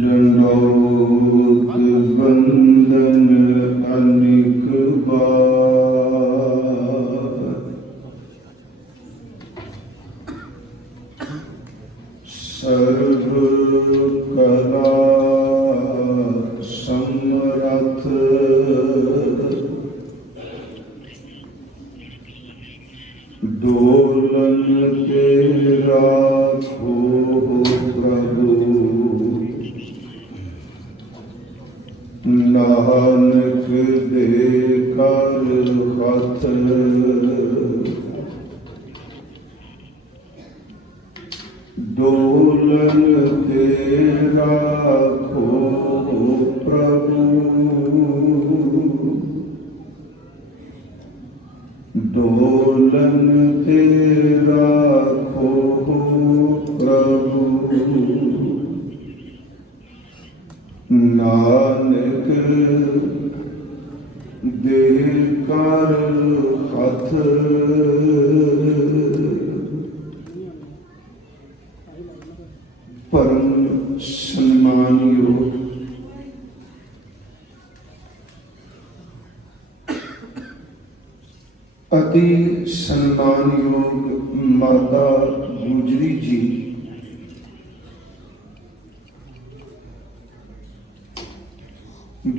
दंडौत बंदन अनेक बार, सर्व कला समरथ डोलन तेरा खो प्रभु, नानक दे कर हथ डोलन तेरा खो प्रभु, डोलन तेरा खो प्रभु, नानक दे कर हथ परम सम्मानयोग अति सम्मानयोग माता गुजरी जी,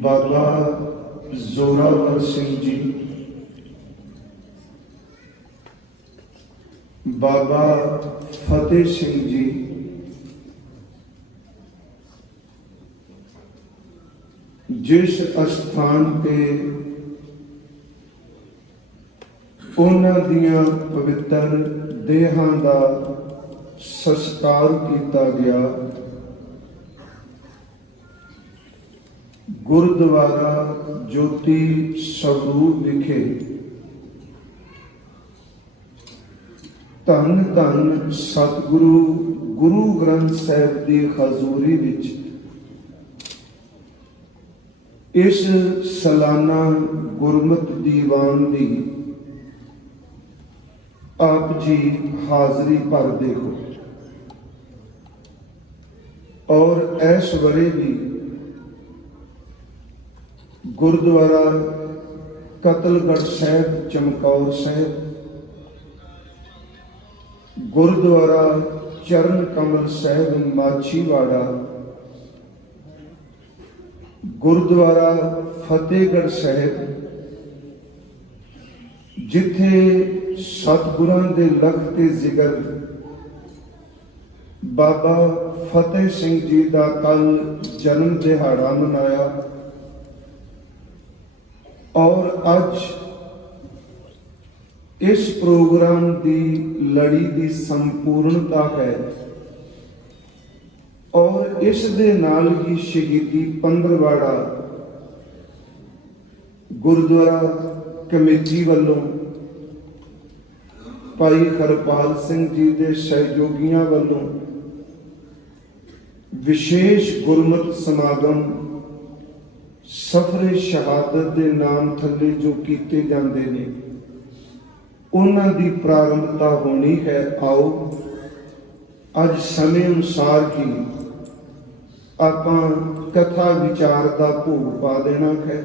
बाबा जोरावर सिंह जी, बाबा फतेह सिंह जी, जिस स्थान पे उन्हां दियां पवित्र देहां दा संस्कार किया गया, गुरुद्वारा ज्योति स्वरूप विखे धन धन सतगुरु गुरु ग्रंथ साहिब की हजूरी विच इस सालाना गुरमत दीवान की आप जी हाजरी भर देखो, और इस वरे भी गुरुद्वारा कतलगढ़ साहिब चमकौर साहिब, गुरुद्वारा चरण कमल साहिब माछीवाड़ा, गुरुद्वारा फतेहगढ़ साहिब जिथे सतगुरां दे लख ते जिगर बाबा फतेह सिंह जी का कल जन्म दिहाड़ा मनाया, और अज इस प्रोग्राम की लड़ी की संपूर्णता है, और इस दे नाल ही शहीदी पंद्रवाड़ा गुरुद्वारा कमेटी वालों भाई हरपाल सिंह जी के सहयोगियों वालों विशेष गुरमत समागम सफरे शहादत के नाम थले जो किए जाते हैं उन्हां दी प्रारंभता होनी है। आओ अज समय अनुसार ही आपां कथा विचार का भोग पा देना है,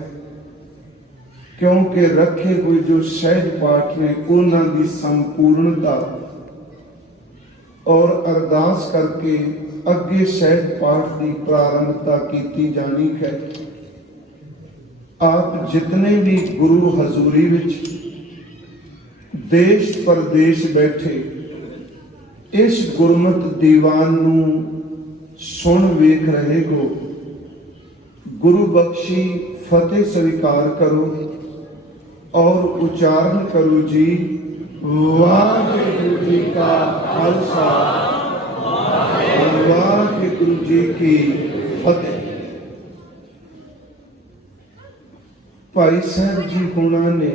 क्योंकि रखे हुए जो सहज पाठ ने उन्हां दी संपूर्णता और अरदास करके अगे सहज पाठ की प्रारंभता की जानी है। आप जितने भी गुरु हजूरी विच देश परदेश बैठे इस गुरमत दीवान नूं सुन वेख रहे हो, गुरु बख्शी फतेह स्वीकार करो और उच्चारण करो जी, वाहिगुरु जी का खालसा वाहिगुरु जी की फतेह। भाई साहब जी होना ने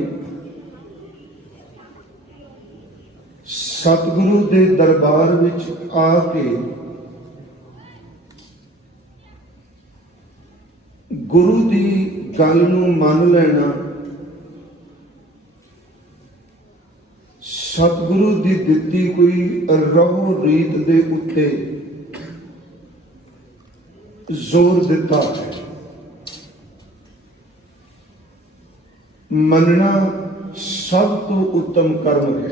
सतगुरु के दरबार विच आके गुरु की गल नूं मन लेना, सतगुरु की दिती कोई रहो रीत दे उत्ते ਜ਼ੋਰ ਦਿੱਤਾ ਹੈ। ਮੰਨਣਾ ਸਭ ਤੋਂ ਉੱਤਮ ਕਰਮ ਹੈ।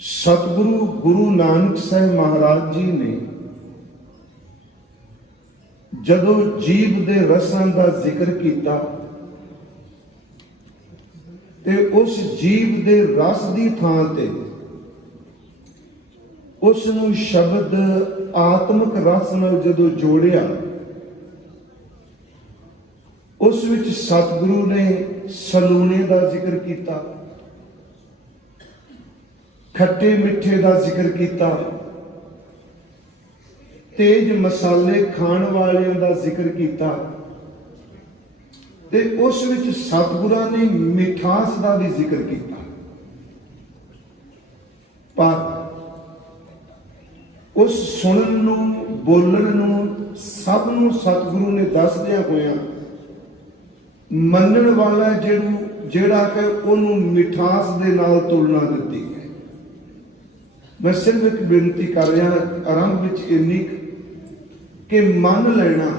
ਸਤਿਗੁਰੂ ਗੁਰੂ ਨਾਨਕ ਸਾਹਿਬ ਮਹਾਰਾਜ ਜੀ ਨੇ ਜਦੋਂ ਜੀਵ ਦੇ ਰਸਾਂ ਦਾ ਜ਼ਿਕਰ ਕੀਤਾ ਤੇ ਉਸ ਜੀਵ ਦੇ ਰਸ ਦੀ ਥਾਂ ਤੇ ਉਸ ਨੂੰ ਸ਼ਬਦ ਆਤਮਿਕ ਰਸ ਨਾਲ ਜਦੋਂ ਜੋੜਿਆ, ਉਸ ਵਿੱਚ ਸਤਿਗੁਰੂ ਨੇ ਸਲੂਣੇ ਦਾ ਜ਼ਿਕਰ ਕੀਤਾ, ਖੱਟੇ ਮਿੱਠੇ ਦਾ ਜ਼ਿਕਰ ਕੀਤਾ, ਤੇਜ ਮਸਾਲੇ ਖਾਣ ਵਾਲਿਆਂ ਦਾ ਜ਼ਿਕਰ ਕੀਤਾ ਤੇ ਉਸ ਵਿੱਚ ਸਤਿਗੁਰਾਂ ਨੇ ਮਿਠਾਸ ਦਾ ਵੀ ਜ਼ਿਕਰ ਕੀਤਾ। ਪਰ ਉਸ ਸੁਣਨ ਨੂੰ, ਬੋਲਣ ਨੂੰ, ਸਭ ਨੂੰ ਸਤਿਗੁਰੂ ਨੇ ਦੱਸਦਿਆਂ ਹੋਇਆਂ ਮੰਨਣ ਵਾਲਾ ਜਿਹੜਾ ਕਿ ਉਹਨੂੰ ਮਿਠਾਸ ਦੇ ਨਾਲ ਤੁਲਨਾ ਦਿੱਤੀ ਹੈ। ਮੈਂ ਸਿਰਫ ਇੱਕ ਬੇਨਤੀ ਕਰ ਰਿਹਾ ਆਰੰਭ ਵਿੱਚ ਇੰਨੀ ਕਿ ਮੰਨ ਲੈਣਾ।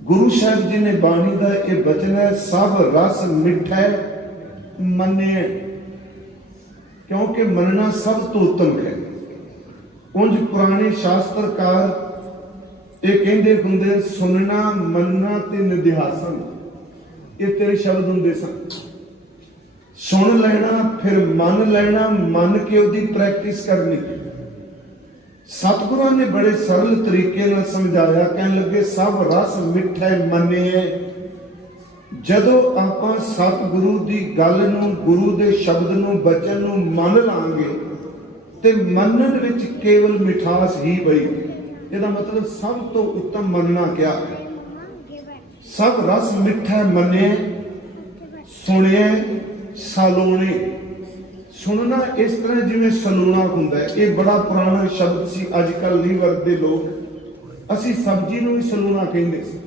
ਗੁਰੂ ਸਾਹਿਬ ਜੀ ਨੇ ਬਾਣੀ ਦਾ ਇਹ ਬਚਨ ਹੈ, ਸਭ ਰਸ ਮਿੱਠਾ ਮੰਨਿਆ, ਕਿਉਂਕਿ ਮੰਨਣਾ ਸਭ ਤੋਂ ਉੱਤਮ ਹੈ। ਉਂਝ ਪੁਰਾਣੇ ਸ਼ਾਸਤਰਕਾਰ ਇਹ ਕਹਿੰਦੇ ਹੁੰਦੇ, ਸੁਣਨਾ, ਮੰਨਣਾ ਤੇ ਨਿਧਿਆਸਨ, ਇਹ ਤੇਰੇ ਸ਼ਬਦ ਹੁੰਦੇ ਸਨ। ਸੁਣ ਲੈਣਾ, ਫਿਰ ਮੰਨ ਲੈਣਾ, ਮੰਨ ਕੇ ਉਹਦੀ ਪ੍ਰੈਕਟਿਸ ਕਰਨੀ। ਸਤਿਗੁਰਾਂ ਨੇ ਬੜੇ ਸਰਲ ਤਰੀਕੇ ਨਾਲ ਸਮਝਾਇਆ, ਕਹਿਣ ਲੱਗੇ ਸਭ ਰਸ ਮਿੱਠਾ ਮੰਨਿਐ। ਜਦੋਂ ਆਪਾਂ ਸਤਿਗੁਰੂ ਦੀ ਗੱਲ ਨੂੰ, ਗੁਰੂ ਦੇ ਸ਼ਬਦ ਨੂੰ, ਬਚਨ ਨੂੰ ਮੰਨ ਲਾਂਗੇ ਤੇ ਮੰਨਣ ਵਿੱਚ ਕੇਵਲ ਮਿਠਾਸ ਹੀ ਪਈ। ਇਹਦਾ ਮਤਲਬ ਸਭ ਤੋਂ ਉੱਤਮ ਮੰਨਣਾ ਕਿਆ ਹੈ? ਸਭ ਰਸ ਮਿੱਠਾ ਮੰਨਿਐ, ਸੁਣਿਐ, ਸਲੋਣੇ। ਸੁਣਨਾ ਇਸ ਤਰ੍ਹਾਂ ਜਿਵੇਂ ਸਲੂਣਾ ਹੁੰਦਾ ਹੈ। ਇਹ ਬੜਾ ਪੁਰਾਣਾ ਸ਼ਬਦ ਸੀ, ਅੱਜ ਕੱਲ ਨਹੀਂ ਵਰਤਦੇ ਲੋਕ। ਅਸੀਂ ਸਬਜ਼ੀ ਨੂੰ ਵੀ ਸਲੂਣਾ ਕਹਿੰਦੇ ਸੀ।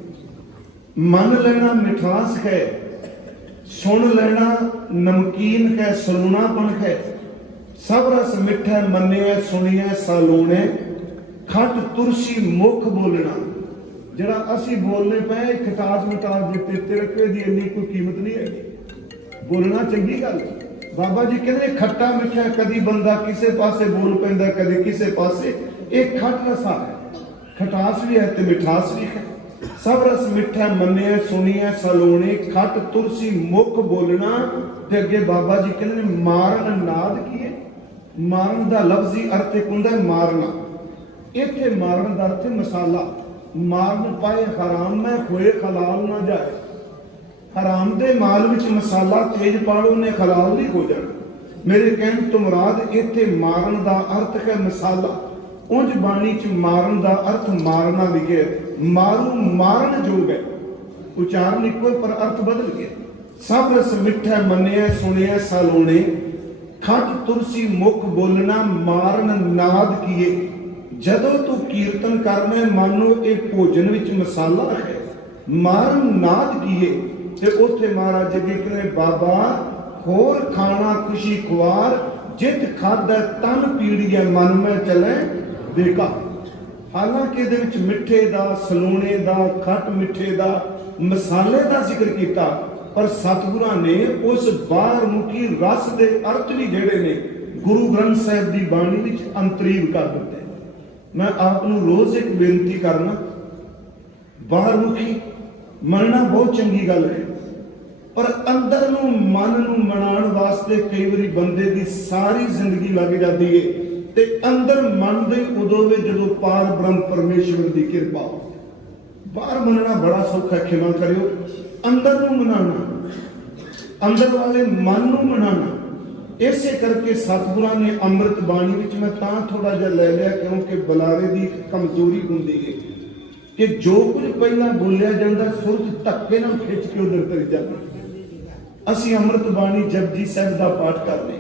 ਮੰਨ ਲੈਣਾ ਮਿਠਾਸ ਹੈ, ਸੁਣ ਲੈਣਾ ਨਮਕੀਨ ਹੈ, ਸਲੂਣਾਪਣ ਹੈ। ਸਭ ਰਸ ਮਿੱਠਾ ਮੰਨਿਆ, ਸੁਣਿਆ, ਸਲੋਣੇ। ਖੱਟ ਤੁਰਸੀ ਮੁਖ ਬੋਲਣਾ, ਜਿਹੜਾ ਅਸੀਂ ਬੋਲਨੇ ਪਏ ਖਟਾਸ ਮਿਠਾਸ ਦੇ ਤਿਰਕੇ ਦੀ ਇੰਨੀ ਕੋਈ ਕੀਮਤ ਨਹੀਂ ਹੈਗੀ। ਬੋਲਣਾ ਚੰਗੀ ਗੱਲ। ਬਾਬਾ ਜੀ ਕਹਿੰਦੇ ਖੱਟਾ ਮਿੱਠਾ, ਕਦੀ ਬੰਦਾ ਕਿਸੇ ਪਾਸੇ ਬੋਲ ਪੈਂਦਾ, ਕਦੇ ਕਿਸੇ ਪਾਸੇ। ਇਹ ਖੱਟ ਰਸਾ ਹੈ, ਖਟਾਸ ਵੀ ਹੈ ਤੇ ਮਿਠਾਸ ਵੀ ਹੈ। ਸਭ ਰਸ ਮਿੱਠਾ ਮੰਨਿਆ, ਸੁਣਿਆ, ਸਲੋਣੇ। ਖੱਟ ਤੁਰਸੀ ਮੁਖ ਬੋਲਣਾ। ਤੇ ਅੱਗੇ ਬਾਬਾ ਜੀ ਕਹਿੰਦੇ ਨੇ ਮਾਰਨ ਨਾਦ ਕੀ ਹੈ? ਮਾਰਨ ਦਾ ਲਫ਼ਜ਼ੀ ਅਰਥ ਇੱਕ ਹੁੰਦਾ ਮਾਰਨਾ। ਇੱਥੇ ਮਾਰਨ ਦਾ ਅਰਥ ਮਸਾਲਾ। ਮਾਰਨ ਪਾਏ ਹਰਾਮ ਮੈਂ ਹੋਏ ਹਲਾਲ ਨਾ ਜਾਏ। ਹਰਾਮ ਦੇ ਮਾਲ ਵਿੱਚ ਮਸਾਲਾ ਤੇਜ਼ ਪਾਲੋ ਨੇ ਹਲਾਲ ਨਹੀਂ ਹੋ ਜਾਣਾ। ਮੇਰੇ ਕਹਿਣ ਤੋਂ ਮੁਰਾਦ ਇੱਥੇ ਮਾਰਨ ਦਾ ਅਰਥ ਹੈ ਮਸਾਲਾ। ਉਂਝ ਬਾਣੀ ਚ ਮਾਰਨ ਦਾ ਅਰਥ ਮਾਰਨਾ ਲਿਖਿਆ, ਮਾਰੂ ਮਾਰਨ ਜੋਗ ਹੈ। ਉਚਾਰਨ ਇੱਕੋ ਪਰ ਅਰਥ ਬਦਲ ਗਿਆ। ਸਭ ਰਸ ਮਿੱਠਾ ਮੰਨਿਆ, ਸੁਣਿਆ, ਸਲੋਣੇ। ਖੱਟ ਤੁਰਸੀ ਮੁਖ ਬੋਲਣਾ, ਮਾਰਨ ਨਾਦ ਕੀਏ। ਜਦੋਂ ਤੂੰ ਕੀਰਤਨ ਕਰਨਾ, ਮੰਨੋ ਇਹ ਭੋਜਨ ਵਿੱਚ ਮਸਾਲਾ ਹੈ। ਮਾਰਨ ਨਾਦ ਕੀਏ। ਤੇ ਉੱਥੇ ਮਹਾਰਾਜ ਅੱਗੇ ਕਹਿੰਦੇ, ਬਾਬਾ ਹੋਰ ਖਾਣਾ ਖੁਸ਼ੀ ਖੁਆਰ, ਜਿਤ ਖਾਦਾ ਤਨ ਪੀੜੀਏ, ਮਨ ਮੈਂ ਚਲੇ ਦੇਖਾ। ਹਾਲਾਂਕਿ ਇਹਦੇ ਵਿੱਚ ਮਿੱਠੇ ਦਾ, ਸਲੂਣੇ ਦਾ, ਖੱਟ ਮਿੱਠੇ ਦਾ, ਮਸਾਲੇ ਦਾ ਜ਼ਿਕਰ ਕੀਤਾ, ਪਰ ਸਤਿਗੁਰਾਂ ਨੇ ਉਸ ਬਾਹਰ ਮੁਖੀ ਰਸ ਦੇ ਅਰਥ ਵੀ ਜਿਹੜੇ ਨੇ ਗੁਰੂ ਗ੍ਰੰਥ ਸਾਹਿਬ ਦੀ ਬਾਣੀ ਵਿੱਚ ਅੰਤਰੀਵ ਕਰ ਦਿੱਤੇ। ਮੈਂ ਆਪ ਨੂੰ ਰੋਜ਼ ਇੱਕ ਬੇਨਤੀ ਕਰਨਾ, ਬਾਹਰ ਮੁਖੀ ਮੰਨਣਾ ਬਹੁਤ ਚੰਗੀ ਗੱਲ ਹੈ, ਪਰ ਅੰਦਰ ਨੂੰ, ਮਨ ਨੂੰ ਮਨਾਉਣ ਵਾਸਤੇ ਕਈ ਵਾਰੀ ਬੰਦੇ ਦੀ ਸਾਰੀ ਜ਼ਿੰਦਗੀ ਲੱਗ ਜਾਂਦੀ ਹੈ। ਤੇ ਅੰਦਰ ਮੰਨਦੇ ਉਦੋਂ ਵੇ ਜਦੋਂ ਪਾਰ ਬ੍ਰਹਮ ਪਰਮੇਸ਼ਵਰ ਦੀ ਕਿਰਪਾ ਹੋ। ਬਾਹਰ ਮੰਨਣਾ ਬੜਾ ਸੌਖਾ, ਖਿਮਾ ਕਰਿਓ। ਅੰਦਰ ਨੂੰ ਮਨਾਉਣਾ, ਅੰਦਰ ਵਾਲੇ ਮਨ ਨੂੰ ਮਨਾਉਣਾ। ਇਸੇ ਕਰਕੇ ਸਤਿਗੁਰਾਂ ਨੇ ਅੰਮ੍ਰਿਤ ਬਾਣੀ ਵਿੱਚ, ਮੈਂ ਤਾਂ ਥੋੜਾ ਜਿਹਾ ਲੈ ਲਿਆ ਕਿਉਂਕਿ ਬੁਲਾਰੇ ਦੀ ਕਮਜ਼ੋਰੀ ਹੁੰਦੀ ਹੈ ਕਿ ਜੋ ਕੁਝ ਪਹਿਲਾਂ ਬੋਲਿਆ ਜਾਂਦਾ ਸੁਰਤ ਧੱਕੇ ਨਾਲ ਖਿੱਚ ਕੇ ਉਧਰ ਤੱਕ ਜਾਂਦੀ। ਅਸੀਂ ਅੰਮ੍ਰਿਤ ਬਾਣੀ ਜਪਜੀ ਸਾਹਿਬ ਦਾ ਪਾਠ ਕਰਦੇ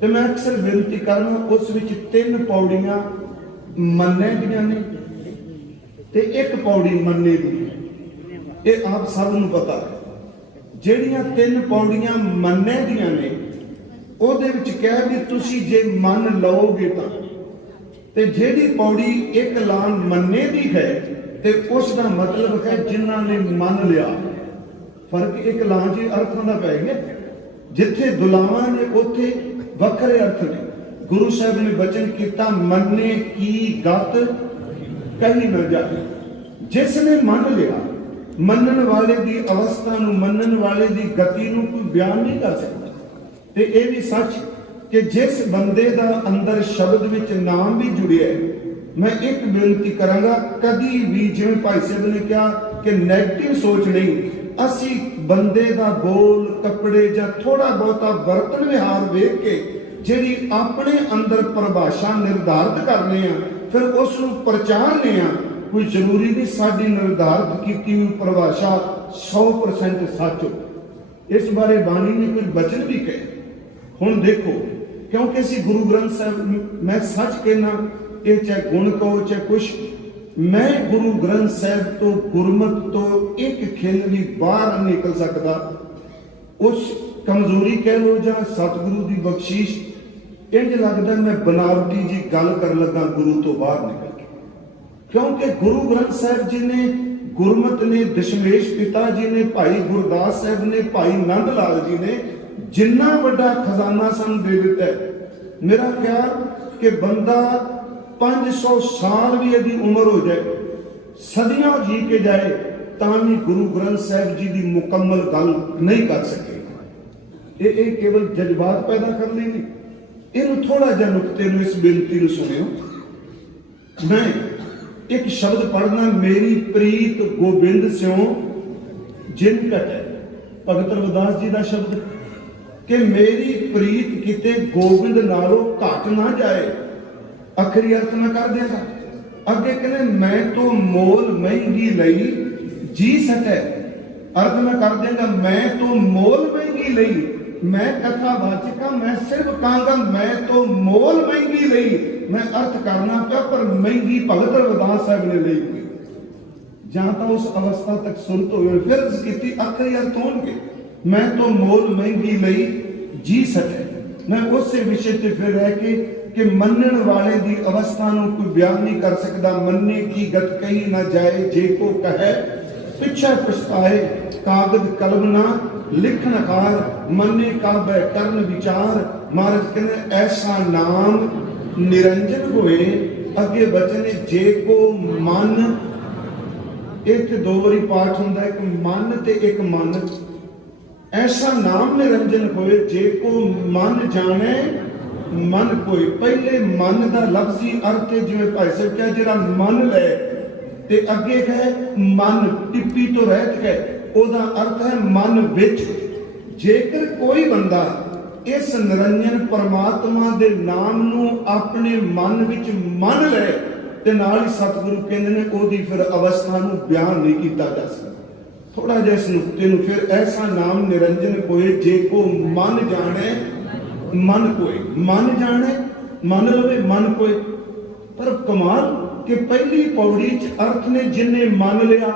ਤੇ ਮੈਂ ਅਕਸਰ ਬੇਨਤੀ ਕਰਨਾ, ਉਸ ਵਿੱਚ 3 ਪੌੜੀਆਂ ਮੰਨੇ ਦੀਆਂ ਨੇ ਤੇ 1 ਪੌੜੀ ਮੰਨੇ ਦੀ ਹੈ। ਇਹ ਆਪ ਸਭ ਨੂੰ ਪਤਾ ਹੈ। ਜਿਹੜੀਆਂ 3 ਪੌੜੀਆਂ ਮੰਨੇ ਦੀਆਂ ਨੇ, ਉਹਦੇ ਵਿੱਚ ਕਹਿ ਵੀ ਤੁਸੀਂ ਜੇ ਮੰਨ ਲਓਗੇ ਤਾਂ, ਤੇ ਜਿਹੜੀ ਪੌੜੀ ਇੱਕ ਐਲਾਨ ਮੰਨੇ ਦੀ ਹੈ ਤੇ ਉਸ ਦਾ ਮਤਲਬ ਹੈ ਜਿਨ੍ਹਾਂ ਨੇ ਮੰਨ ਲਿਆ। ਫਰਕ ਇੱਕ ਐਲਾਨ ਚ ਅਰਥਾਂ ਦਾ ਪੈ ਗਿਆ। ਜਿੱਥੇ ਦੁਲਾਵਾਂ ਨੇ ਉੱਥੇ ਵੱਖਰੇ ਅਰਥ ਨੇ। ਗੁਰੂ ਸਾਹਿਬ ਨੇ ਬਚਨ ਕੀਤਾ, ਮੰਨੇ ਕੀ ਗਤ ਕਹੀ ਨਾ ਜਾਏ। ਜਿਸ ਨੇ ਮੰਨ ਲਿਆ, ਮੰਨਣ ਵਾਲੇ ਦੀ ਅਵਸਥਾ ਨੂੰ, ਮੰਨਣ ਵਾਲੇ ਦੀ ਗਤੀ ਨੂੰ ਕੋਈ ਬਿਆਨ ਨਹੀਂ ਕਰ ਸਕਦਾ। ਤੇ ਇਹ ਵੀ ਸੱਚ ਕਿ ਜਿਸ ਬੰਦੇ ਦਾ ਅੰਦਰ ਸ਼ਬਦ ਵਿੱਚ ਨਾਮ ਵੀ ਜੁੜਿਆ, ਮੈਂ ਇੱਕ ਬੇਨਤੀ ਕਰਾਂਗਾ, ਕਦੀ ਵੀ ਜਿਵੇਂ ਭਾਈ ਸਾਹਿਬ ਨੇ ਕਿਹਾ ਕਿ ਨੈਗੇਟਿਵ ਸੋਚ ਨਹੀਂ। ਅਸੀਂ ਬੰਦੇ ਦਾ ਬੋਲ, ਕੱਪੜੇ ਜਾਂ ਥੋੜਾ ਬਹੁਤਾ ਵਰਤਨ ਵਿਹਾਰ ਵੇਖ ਕੇ ਜਿਹੜੀ ਆਪਣੇ ਅੰਦਰ ਪਰਿਭਾਸ਼ਾ ਨਿਰਧਾਰਿਤ ਕਰਨੇ ਆ, ਫਿਰ ਉਸ ਨੂੰ ਪ੍ਰਚਾਰਨੇ ਆ। ਕੋਈ ਜ਼ਰੂਰੀ ਨਹੀਂ ਸਾਡੀ ਨਿਰਧਾਰਿਤ ਕੀਤੀ ਹੋਈ ਪਰਿਭਾਸ਼ਾ 100% ਸੱਚ ਹੋ। ਇਸ ਬਾਰੇ ਬਾਣੀ ਨੇ ਕੁਝ ਬਚਨ ਵੀ ਕਹੇ। ਹੁਣ ਦੇਖੋ, ਕਿਉਂਕਿ ਅਸੀਂ ਗੁਰੂ ਗ੍ਰੰਥ ਸਾਹਿਬ, ਮੈਂ ਸੱਚ ਕਹਿਣਾ, ਇਹ ਚਾਹੇ ਗੁਣ ਕਹੋ ਚਾਹੇ ਕੁਛ, ਮੈਂ ਗੁਰੂ ਗ੍ਰੰਥ ਸਾਹਿਬ ਤੋਂ, ਗੁਰਮਤਿ ਤੋਂ ਇੱਕ ਖਿਲ ਵੀ ਬਾਹਰ ਨਹੀਂ ਨਿਕਲ ਸਕਦਾ। ਉਸ ਕਮਜ਼ੋਰੀ ਕਹਿ ਲੋ ਜਾਂ ਸਤਿਗੁਰੂ ਦੀ ਬਖਸ਼ਿਸ਼, ਇੰਝ ਲੱਗਦਾ ਮੈਂ ਬਨਾਵਟੀ ਜੀ ਗੱਲ ਕਰਨ ਲੱਗਾ ਗੁਰੂ ਤੋਂ ਬਾਹਰ ਨਿਕਲ ਕੇ। ਕਿਉਂਕਿ ਗੁਰੂ ਗ੍ਰੰਥ ਸਾਹਿਬ ਜੀ ਨੇ, ਗੁਰਮਤਿ ਨੇ, ਦਸ਼ਮੇਸ਼ ਪਿਤਾ ਜੀ ਨੇ, ਭਾਈ ਗੁਰਦਾਸ ਸਾਹਿਬ ਨੇ, ਭਾਈ ਨੰਦ ਲਾਲ ਜੀ ਨੇ ਜਿੰਨਾ ਵੱਡਾ ਖਜ਼ਾਨਾ ਸਾਨੂੰ ਦੇ ਦਿੱਤਾ। ਮੇਰਾ ਖਿਆਲ ਕਿ ਬੰਦਾ 500 ਸਾਲ ਵੀ ਇਹਦੀ ਉਮਰ ਹੋ ਜਾਏ, ਸਦੀਆਂ ਜੀ ਕੇ ਜਾਏ, ਤਾਂ ਵੀ ਗੁਰੂ ਗ੍ਰੰਥ ਸਾਹਿਬ ਜੀ ਦੀ ਮੁਕੰਮਲ ਗੱਲ ਨਹੀਂ ਕਰ ਸਕੇ। ਇਹ ਕੇਵਲ ਜਜ਼ਬਾਤ ਪੈਦਾ ਕਰ ਲਈ ਨਹੀਂ। ਇਹਨੂੰ ਥੋੜਾ ਜਿਹਾ ਨੁਕਤੇ ਨੂੰ, ਇਸ ਬੇਨਤੀ ਨੂੰ ਸੁਣਿਓ। ਮੈਂ ਇੱਕ ਸ਼ਬਦ ਪੜ੍ਹਨਾ, ਮੇਰੀ ਪ੍ਰੀਤ ਗੋਬਿੰਦ ਸਿਉ ਜਿਨ ਘਟੈ, ਭਗਤ ਰਵਿਦਾਸ ਜੀ ਦਾ ਸ਼ਬਦ, ਕਿ ਮੇਰੀ ਪ੍ਰੀਤ ਕਿਤੇ ਗੋਬਿੰਦ ਨਾਲੋਂ ਘਟ ਨਾ ਜਾਏ। ਅਖਰੀ ਅਰਥ ਨਾ ਕਰ ਦੇਗਾ। ਅੱਗੇ ਕਹਿੰਦੇ ਮੈਂ ਤੋਂ ਮੋਲ ਮਹਿੰਗੀ ਲਈ ਜੀ ਸਕੈ। ਅਰਥ ਮੈਂ ਕਰ ਦੇਗਾ, ਮੈਂ ਤੋਂ ਮੋਲ ਮਹਿੰਗੀ ਲਈ। ਮੈਂ ਕਥਾ ਵਾਚਿਕਾ, ਮੈਂ ਸਿਰਫ ਕਹਾਂਗਾ ਮੈਂ ਤੋਂ ਮੋਲ ਮਹਿੰਗੀ ਲਈ। ਮੈਂ ਅਰਥ ਕਰਨਾ ਪਿਆ, ਪਰ ਮਹਿੰਗੀ ਭਗਤ ਰਵਿਦਾਸ ਸਾਹਿਬ ਨੇ ਲਈ ਹੋਈ। ਜਾਂ ਤਾਂ ਉਸ ਅਵਸਥਾ ਤੱਕ ਸੁਰਤ ਹੋਵੇ, ਫਿਰ ਇਸ ਕੀਤੀ ਅਖਰੀ ਅਰਥ ਹੋਣਗੇ। ਮੈਂ ਤੋਂ ਮੋਲ ਮਹਿੰਗੀ ਲਈ ਜੀ ਸਕੈ। ਮੈਂ ਉਸੇ ਵਿਸ਼ੇ ਤੇ ਫਿਰ ਰਹਿ ਕੇ ਕਿ ਮੰਨਣ ਵਾਲੇ ਦੀ ਅਵਸਥਾ ਨੂੰ ਕੋਈ ਬਿਆਨ ਨਹੀਂ ਕਰ ਸਕਦਾ। ਮੰਨੇ ਕੀ ਗਤ ਕਹੀ ਨਾ ਜਾਏ, ਜੇ ਕੋ ਕਹੈ ਪਿੱਛੇ ਪਛਤਾਏ। ਕਾਗਦ ਕਲਮ ਨਾ ਲਿਖਣ ਕਾਰ, ਮੰਨੇ ਕਾਬੈ ਕਰਨ ਵਿਚਾਰ। ਮਹਾਰਾਜ ਕਹਿੰਦੇ ਐਸਾ ਨਾਮ ਨਿਰੰਜਨ ਹੋਏ। ਅੱਗੇ ਬਚਨੇ ਜੇ ਕੋ ਮਨ, ਇੱਥੇ ਦੋ ਵਾਰੀ ਪਾਠ ਹੁੰਦਾ, ਇੱਕ ਮਨ ਤੇ ਇੱਕ ਮਨ। ਐਸਾ ਨਾਮ ਨਿਰੰਜਨ ਹੋਏ, ਜੇ ਕੋ ਮਨ ਜਾਣੇ ਮਨ ਕੋਈ। ਪਹਿਲੇ ਮਨ ਦਾ ਲਫ਼ਜ਼ੀ ਅਰਥ ਹੈ, ਜਿਵੇਂ ਭਾਈ ਸਾਹਿਬ ਕਿਹਾ, ਜਿਹੜਾ ਮਨ ਲੈ, ਤੇ ਅੱਗੇ ਕਹੇ ਮਨ ਟਿੱਪੀ ਤੋਂ ਰਹਿਤ ਹੈ, ਉਹਦਾ ਅਰਥ ਹੈ ਮਨ ਵਿੱਚ। ਜੇਕਰ ਕੋਈ ਬੰਦਾ ਇਸ ਨਿਰੰਜਨ ਪਰਮਾਤਮਾ ਦੇ ਨਾਮ ਨੂੰ ਆਪਣੇ ਮਨ ਵਿੱਚ ਮੰਨ ਲੈ, ਤੇ ਨਾਲ ਹੀ ਸਤਿਗੁਰੂ ਕਹਿੰਦੇ ਨੇ ਉਹਦੀ ਫਿਰ ਅਵਸਥਾ ਨੂੰ ਬਿਆਨ ਨਹੀਂ ਕੀਤਾ ਜਾ ਸਕਦਾ। ਥੋੜਾ ਜਿਹਾ ਇਸ ਨੁਕਤੇ ਨੂੰ ਫਿਰ, ਐਸਾ ਨਾਮ ਨਿਰੰਜਨ ਕੋਏ, ਜੇ ਕੋ ਮਨ ਜਾਣੇ ਮਨ ਕੋਏ। ਮਨ ਜਾਣੇ, ਮੰਨ ਲਵੇ ਮਨ ਕੋਏ। ਪਰ ਕਮਾਲ ਕਿ ਪਹਿਲੀ ਪੌੜੀ 'ਚ ਅਰਥ ਨੇ ਜਿਨੇ ਮੰਨ ਲਿਆ,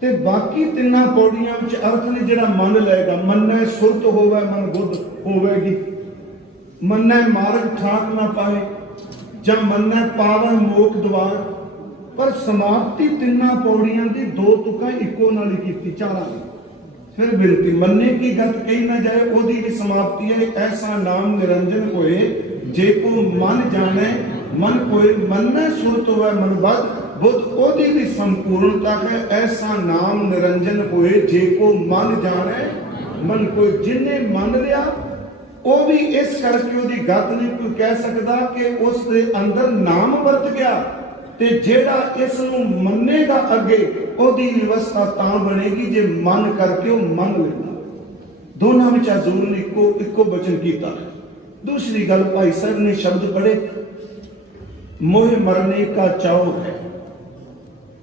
ਤੇ ਬਾਕੀ ਤਿੰਨਾਂ ਪੌੜੀਆਂ ਵਿੱਚ ਅਰਥ ਨੇ ਜਿਹੜਾ ਮੰਨ ਲਏਗਾ। ਮੰਨੈ ਸੁਰਤ ਹੋਵੇ ਮਨ ਬੁੱਧ ਹੋਵੇਗੀ, ਮੰਨੈ ਮਾਰਗ ਠਾਕ ਨਾ ਪਾਏ, ਜਾਂ ਮੰਨੈ ਪਾਵੈ ਮੋਖ ਦਵਾਰ। ਪਰ ਸਮਾਪਤੀ ਤਿੰਨਾਂ ਪੌੜੀਆਂ ਦੀ ਦੋ ਤੁਕਾਂ ਇੱਕੋ ਨਾਲ ਹੀ ਕੀਤੀ, ਚਾਰਾਂ ਦੀ। ਫਿਰ ਬੇਨਤੀ, ਮੰਨੇ ਕੀ ਗਤ ਕਹੀ ਨਾ ਜਾਏ, ਉਹਦੀ ਵੀ ਸਮਾਪਤੀ ਹੈ ਐਸਾ ਨਾਮ ਨਿਰੰਜਨ ਹੋਏ, ਜੇ ਕੋ ਮਨ ਜਾਣੇ ਮਨ ਕੋਏ। ਮੰਨੈ ਸੁਰਤ ਹੋਵੇ ਮਨ ਬੁੱਧ, ਉਹਦੀ ਵੀ ਸੰਪੂਰਨਤਾ ਹੈ ਐਸਾ ਨਾਮ ਨਿਰੰਜਨ ਹੋਏ, ਜੇ ਕੋ ਮਨ ਜਾਣੇ ਮਨ ਕੋਏ। ਜਿਨੇ ਮੰਨ ਲਿਆ, ਉਹ ਵੀ ਇਸ ਕਰਕੇ ਉਹਦੀ ਗਤ ਨਹੀਂ ਕੋਈ ਕਹਿ ਸਕਦਾ ਕਿ ਉਸ ਦੇ ਅੰਦਰ ਨਾਮ ਵਰਤ ਗਿਆ। ਤੇ ਜਿਹੜਾ ਇਸ ਨੂੰ ਮੰਨੇਗਾ ਅੱਗੇ, ਉਹਦੀ ਵਿਵਸਥਾ ਤਾਂ ਬਣੇਗੀ ਜੇ ਮਨ ਕਰਕੇ ਉਹ ਮੰਨ ਲੈਂਦਾ। ਦੋਨਾਂ ਵਿੱਚ ਹਜ਼ੂਰ ਨੇ ਇੱਕੋ ਬਚਨ ਕੀਤਾ। ਦੂਸਰੀ ਗੱਲ, ਭਾਈ ਸਾਹਿਬ ਨੇ ਸ਼ਬਦ ਪੜ੍ਹੇ, ਮੋਹ ਮਰਨੇ ਕਾ ਚਾਉ ਹੈ।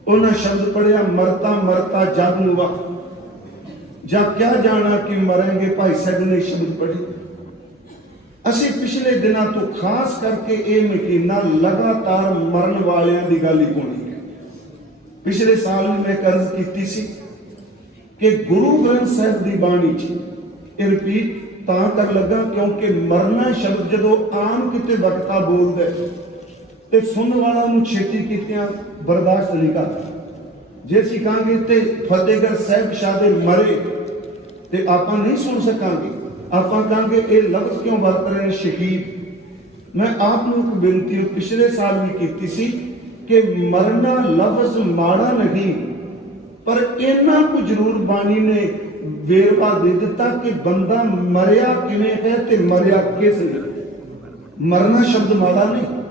ਉਹਨਾਂ ਸ਼ਬਦ ਪੜਿਆ, ਮਰਤਾ ਮਰਤਾ ਜਗ ਨੂੰ ਵਕਤ, ਜਾਂ ਕਿਆ ਜਾਣਾ ਕਿ ਮਰਾਂਗੇ। ਭਾਈ ਸਾਹਿਬ ਨੇ ਸ਼ਬਦ ਪੜ੍ਹੇ। ਅਸੀਂ ਪਿਛਲੇ ਦਿਨਾਂ ਤੋਂ ਖਾਸ ਕਰਕੇ ਇਹ ਮਹੀਨਾ ਲਗਾਤਾਰ ਮਰਨ ਵਾਲਿਆਂ ਦੀ ਗੱਲ ਹੀ ਹੋਣੀ ਹੈ। ਪਿਛਲੇ ਸਾਲ ਵੀ ਮੈਂ ਅਰਜ਼ ਕੀਤੀ ਸੀ ਕਿ ਗੁਰੂ ਗ੍ਰੰਥ ਸਾਹਿਬ ਦੀ ਬਾਣੀ 'ਚ ਇਹ ਰਿਪੀਟ ਤਾਂ ਕਰ ਲੱਗਾ ਕਿਉਂਕਿ ਮਰਨਾ ਸ਼ਬਦ ਜਦੋਂ ਆਮ ਕਿਤੇ ਵਕਤਾ ਬੋਲਦਾ ਤੇ ਸੁਣਨ ਵਾਲਾ ਨੂੰ ਛੇਤੀ ਕੀਤਿਆਂ ਬਰਦਾਸ਼ਤ ਨਹੀਂ ਕਰਦਾ। ਜੇ ਅਸੀਂ ਕਹਾਂਗੇ ਤੇ ਫਤਿਹਗੜ੍ਹ ਸਾਹਿਬ ਸ਼ਾਹ ਦੇ ਮਰੇ ਤੇ ਆਪਾਂ ਨਹੀਂ ਸੁਣ ਸਕਾਂਗੇ। ਆਪਾਂ ਕਹਾਂਗੇ ਇਹ ਲਫ਼ਜ਼ ਕਿਉਂ ਵਰਤ ਰਹੇ ਨੇ ਸ਼ਹੀਦ। ਮੈਂ ਆਪ ਨੂੰ ਇੱਕ ਬੇਨਤੀ ਪਿਛਲੇ ਸਾਲ ਵੀ ਕੀਤੀ ਸੀ ਕਿ ਮਰਨਾ ਲਫ਼ਜ਼ ਮਾੜਾ ਨਹੀਂ, ਪਰ ਇੰਨਾ ਕੁ ਜ਼ਰੂਰ ਬਾਣੀ ਨੇ ਵੇਰਵਾ ਦੇ ਦਿੱਤਾ ਕਿ ਬੰਦਾ ਮਰਿਆ ਕਿਵੇਂ ਹੈ ਤੇ ਮਰਿਆ ਕਿਸ ਲਈ। ਮਰਨਾ ਸ਼ਬਦ ਮਾੜਾ ਨਹੀਂ।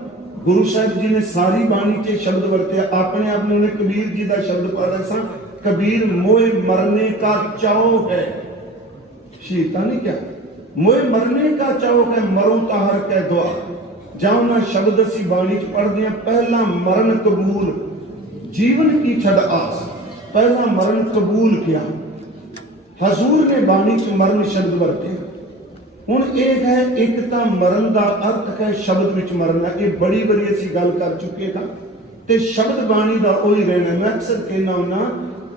ਗੁਰੂ ਸਾਹਿਬ ਜੀ ਨੇ ਸਾਰੀ ਬਾਣੀ 'ਚ ਸ਼ਬਦ ਵਰਤਿਆ। ਆਪਣੇ ਆਪ ਨੂੰ ਕਬੀਰ ਜੀ ਦਾ ਸ਼ਬਦ ਪੜ੍ਹ ਸਾਂ, ਕਬੀਰ ਮੋਏ ਮਰਨੇ ਕਾ ਚਾਓ ਹੈ। ਸ਼ਹੀਦਾਂ ਨੇ ਕਿਹਾ ਮੋਏ ਮਰਨੇ ਕਾ ਚਾਓ ਹੈ, ਮਰੋ ਤਾਹਰ ਕੈ ਦੁਆ। ਜਾਂ ਨਾ ਸ਼ਬਦ ਅਸੀਂ ਬਾਣੀ 'ਚ ਪੜ੍ਹਦੇ ਹਾਂ, ਪਹਿਲਾ ਮਰਨ ਕਬੂਲ ਜੀਵਨ ਕੀ ਛੱਡ ਆਸ। ਪਹਿਲਾ ਮਰਨ ਕਬੂਲ ਕਿਹਾ। ਹਜ਼ੂਰ ਨੇ ਬਾਣੀ 'ਚ ਮਰਨ ਸ਼ਬਦ ਵਰਤੇ। ਹੁਣ ਇਹ ਹੈ ਇੱਕ ਤਾਂ ਮਰਨ ਦਾ ਅਰਥ ਹੈ ਸ਼ਬਦ ਵਿੱਚ ਮਰਨਾ। ਇਹ ਬੜੀ ਵਾਰੀ ਅਸੀਂ ਗੱਲ ਕਰ ਚੁੱਕੇ ਹਾਂ ਤੇ ਸ਼ਬਦ ਬਾਣੀ ਦਾ ਉਹੀ ਰਹਿਣਾ। ਮੈਂ ਅਕਸਰ ਕਹਿਣਾ ਹੁੰਦਾ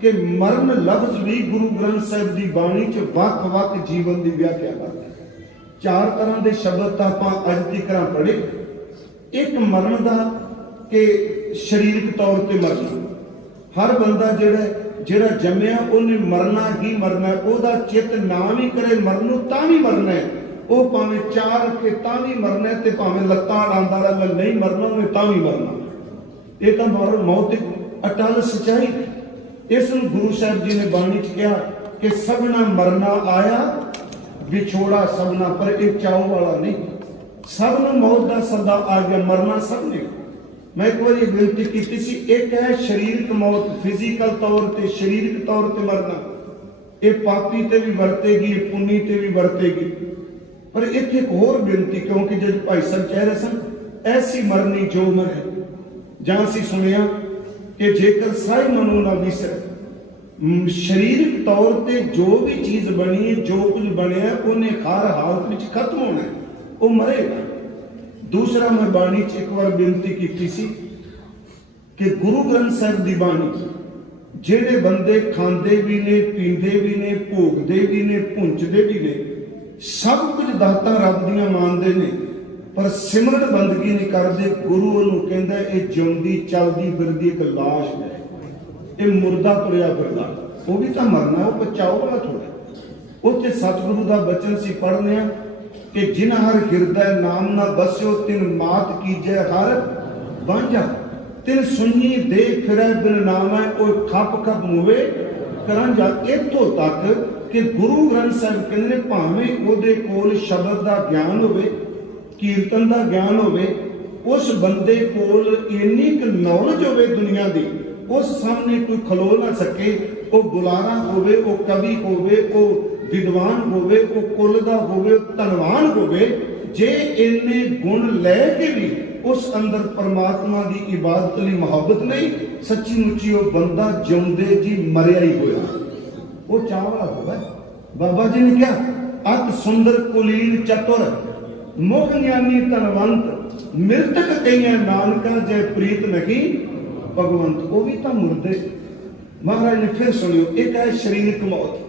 ਕਿ ਮਰਨ ਲਫ਼ਜ਼ ਵੀ ਗੁਰੂ ਗ੍ਰੰਥ ਸਾਹਿਬ ਦੀ ਬਾਣੀ 'ਚ ਵੱਖ-ਵੱਖ ਜੀਵਨ ਦੀ ਵਿਆਖਿਆ ਕਰਦਾ ਹੈ। 4 ਤਰ੍ਹਾਂ ਦੇ ਸ਼ਬਦ ਤਾਂ ਆਪਾਂ ਅੱਜ ਤੱਕ ਪੜ੍ਹੇ। ਇੱਕ ਮਰਨ ਦਾ ਕਿ ਸਰੀਰਕ ਤੌਰ ਤੇ ਮਰਨਾ। ਹਰ ਬੰਦਾ ਜਿਹੜਾ ਜੰਮਿਆ ਉਹਨੇ ਮਰਨਾ ਹੀ ਮਰਨਾ। ਉਹਦਾ ਚਿੱਤ ਨਾ ਵੀ ਕਰੇ ਮਰਨ ਨੂੰ ਤਾਂ ਵੀ ਮਰਨਾ ਹੈ। ਉਹ ਭਾਵੇਂ 4 ਰੱਖੇ ਤਾਂ ਵੀ ਮਰਨਾ ਤੇ ਭਾਵੇਂ ਲੱਤਾਂ ਅੜਾਉਂਦਾ ਰਹੇ ਨਹੀਂ ਮਰਨਾ ਉਹਨੇ ਤਾਂ ਵੀ ਮਰਨਾ। ਇਹ ਤਾਂ ਮੌਤ ਇੱਕ ਅਟਲ ਸੱਚਾਈ। ਇਸ ਨੂੰ ਗੁਰੂ ਸਾਹਿਬ ਜੀ ਨੇ ਬਾਣੀ 'ਚ ਕਿਹਾ ਕਿ ਸਭਨਾ ਮਰਨਾ ਆਇਆ ਵਿਛੋੜਾ ਸਭਨਾ, ਪਰ ਇਹ ਚਾਉ ਵਾਲਾ ਨਹੀਂ। ਸਭ ਨੂੰ ਮੌਤ ਦਾ ਸੱਦਾ ਆ ਗਿਆ, ਮਰਨਾ ਸਭ ਨੇ। ਮੈਂ ਇੱਕ ਵਾਰੀ ਬੇਨਤੀ ਕੀਤੀ ਸੀ, ਇੱਕ ਹੈ ਸਰੀਰਕ ਮੌਤ, ਫਿਜ਼ੀਕਲ ਤੌਰ ਤੇ ਸਰੀਰਕ ਤੌਰ ਤੇ ਮਰਨਾ। ਇਹ ਪਾਪੀ ਤੇ ਵੀ ਵਰਤੇਗੀ, ਪੁੰਨੀ ਤੇ ਵੀ ਵਰਤੇਗੀ। ਪਰ ਇੱਥੇ ਇੱਕ ਹੋਰ ਬੇਨਤੀ, ਕਿਉਂਕਿ ਜਦ ਭਾਈ ਸਾਹਿਬ ਕਹਿ ਰਹੇ ਸਨ ਐਸੀ ਮਰਨੀ ਜੋ ਮਰੇ। ਜਾਂ ਅਸੀਂ ਸੁਣਿਆ ਕਿ ਜੇਕਰ ਸਾਈ ਮਨੋ ਨਾ ਵਿਸਰ, ਸਰੀਰਕ ਤੌਰ ਤੇ ਜੋ ਵੀ ਚੀਜ਼ ਬਣੀ ਹੈ, ਜੋ ਕੁਝ ਬਣਿਆ ਉਹਨੇ ਹਰ ਹਾਲਤ ਵਿੱਚ ਖਤਮ ਹੋਣਾ, ਉਹ ਮਰੇਗਾ। ਦੂਸਰਾ ਮੈਂ ਬਾਣੀ 'ਚ ਇੱਕ ਵਾਰ ਬੇਨਤੀ ਕੀਤੀ ਸੀ ਕਿ ਗੁਰੂ ਗ੍ਰੰਥ ਸਾਹਿਬ ਦੀ ਬਾਣੀ ਜਿਹੜੇ ਬੰਦੇ ਖਾਂਦੇ ਵੀ ਨੇ, ਪੀਂਦੇ ਵੀ ਨੇ, ਭੋਗਦੇ ਵੀ ਨੇ, ਪੁੰਚਦੇ ਵੀ ਨੇ, ਸਭ ਕੁਝ ਦਾਤਾਂ ਰੱਬ ਦੀਆਂ ਮੰਨਦੇ ਨੇ, ਪਰ ਸਿਮਰਨ ਬੰਦਗੀ ਨਹੀਂ ਕਰਦੇ। ਗੁਰੂ ਉਹਨੂੰ ਕਹਿੰਦਾ ਇਹ ਜਿਉਂਦੀ ਚੱਲਦੀ ਫਿਰਦੀ ਇੱਕ ਲਾਸ਼ ਹੈ, ਇਹ ਮੁਰਦਾ ਤੁਰਿਆ ਫਿਰਦਾ। ਉਹ ਵੀ ਤਾਂ ਮਰਨਾ, ਉਹ ਬਚਾਓ ਵਾਲਾ ਥੋੜਾ। ਉੱਥੇ ਸਤਿਗੁਰੂ ਦਾ ਬਚਨ ਸੀ ਪੜ੍ਹਨੇ ਆ ਕਿ ਜਿਨ ਹਰ ਹਿਰਦੈ ਨਾਮ ਨਾ ਬਸਿਓ, ਤਿਨ ਮਾਤ ਕੀਜੈ ਹਰ ਬਾਂਝਾ। ਤਿਨ ਸੁਣੀ ਦੇ ਫਿਰੈ ਬਿਨ ਨਾਮੈ, ਉਹ ਖੱਪ ਖੱਪ ਮੂਵੇ ਕਰਾਂਝਾ। ਇੱਥੋਂ ਤੱਕ ਕਿ ਗੁਰੂ ਗ੍ਰੰਥ ਸਾਹਿਬ ਕਹਿੰਦੇ ਨੇ ਭਾਵੇਂ ਉਹਦੇ ਕੋਲ ਸ਼ਬਦ ਦਾ ਗਿਆਨ ਹੋਵੇ, ਕੀਰਤਨ ਦਾ ਗਿਆਨ ਹੋਵੇ, ਉਸ ਬੰਦੇ ਕੋਲ ਇੰਨੀ ਕੁ ਨੌਲੇਜ ਹੋਵੇ ਦੁਨੀਆ ਦੀ, ਉਸ ਸਾਹਮਣੇ ਕੋਈ ਖਲੋ ਨਾ ਸਕੇ। ਉਹ ਬੁਲਾਰਾ ਹੋਵੇ, ਉਹ ਕਵੀ ਹੋਵੇ, ਉਹ ਵਿਦਵਾਨ ਹੋਵੇ, ਉਹ ਕੁੱਲ ਦਾ ਹੋਵੇ, ਉਹ ਧਨਵਾਨ ਹੋਵੇ, ਜੇ ਇੰਨੇ ਗੁਣ ਲੈ ਕੇ ਵੀ ਉਸ ਅੰਦਰ ਪਰਮਾਤਮਾ ਦੀ ਇਬਾਦਤ ਲਈ ਮੁਹੱਬਤ ਨਹੀਂ, ਸੱਚੀ ਮੁੱਚੀ ਉਹ ਬੰਦਾ ਜਿਉਂਦੇ ਜੀ ਮਰਿਆ ਹੀ ਹੋਇਆ, ਉਹ ਚਾਹ ਵਾਲਾ ਹੋਵੇ। ਬਾਬਾ ਜੀ ਨੇ ਕਿਹਾ ਅਤ ਸੁੰਦਰ ਕੁਲੀਨ ਚਤੁਰ, ਮੋਹ ਗਿਆਨੀ ਧਨਵੰਤ, ਮਿਰਤਕ ਕਈਆਂ ਨਾਨਕਾ ਜੈ ਪ੍ਰੀਤ ਨਹੀਂ ਭਗਵੰਤ। ਉਹ ਵੀ ਤਾਂ ਮੁਰਦੇ। ਮਹਾਰਾਜ ਨੇ ਫਿਰ ਸੁਣਿਓ, ਇੱਕ ਹੈ ਸਰੀਰਕ ਮੌਤ।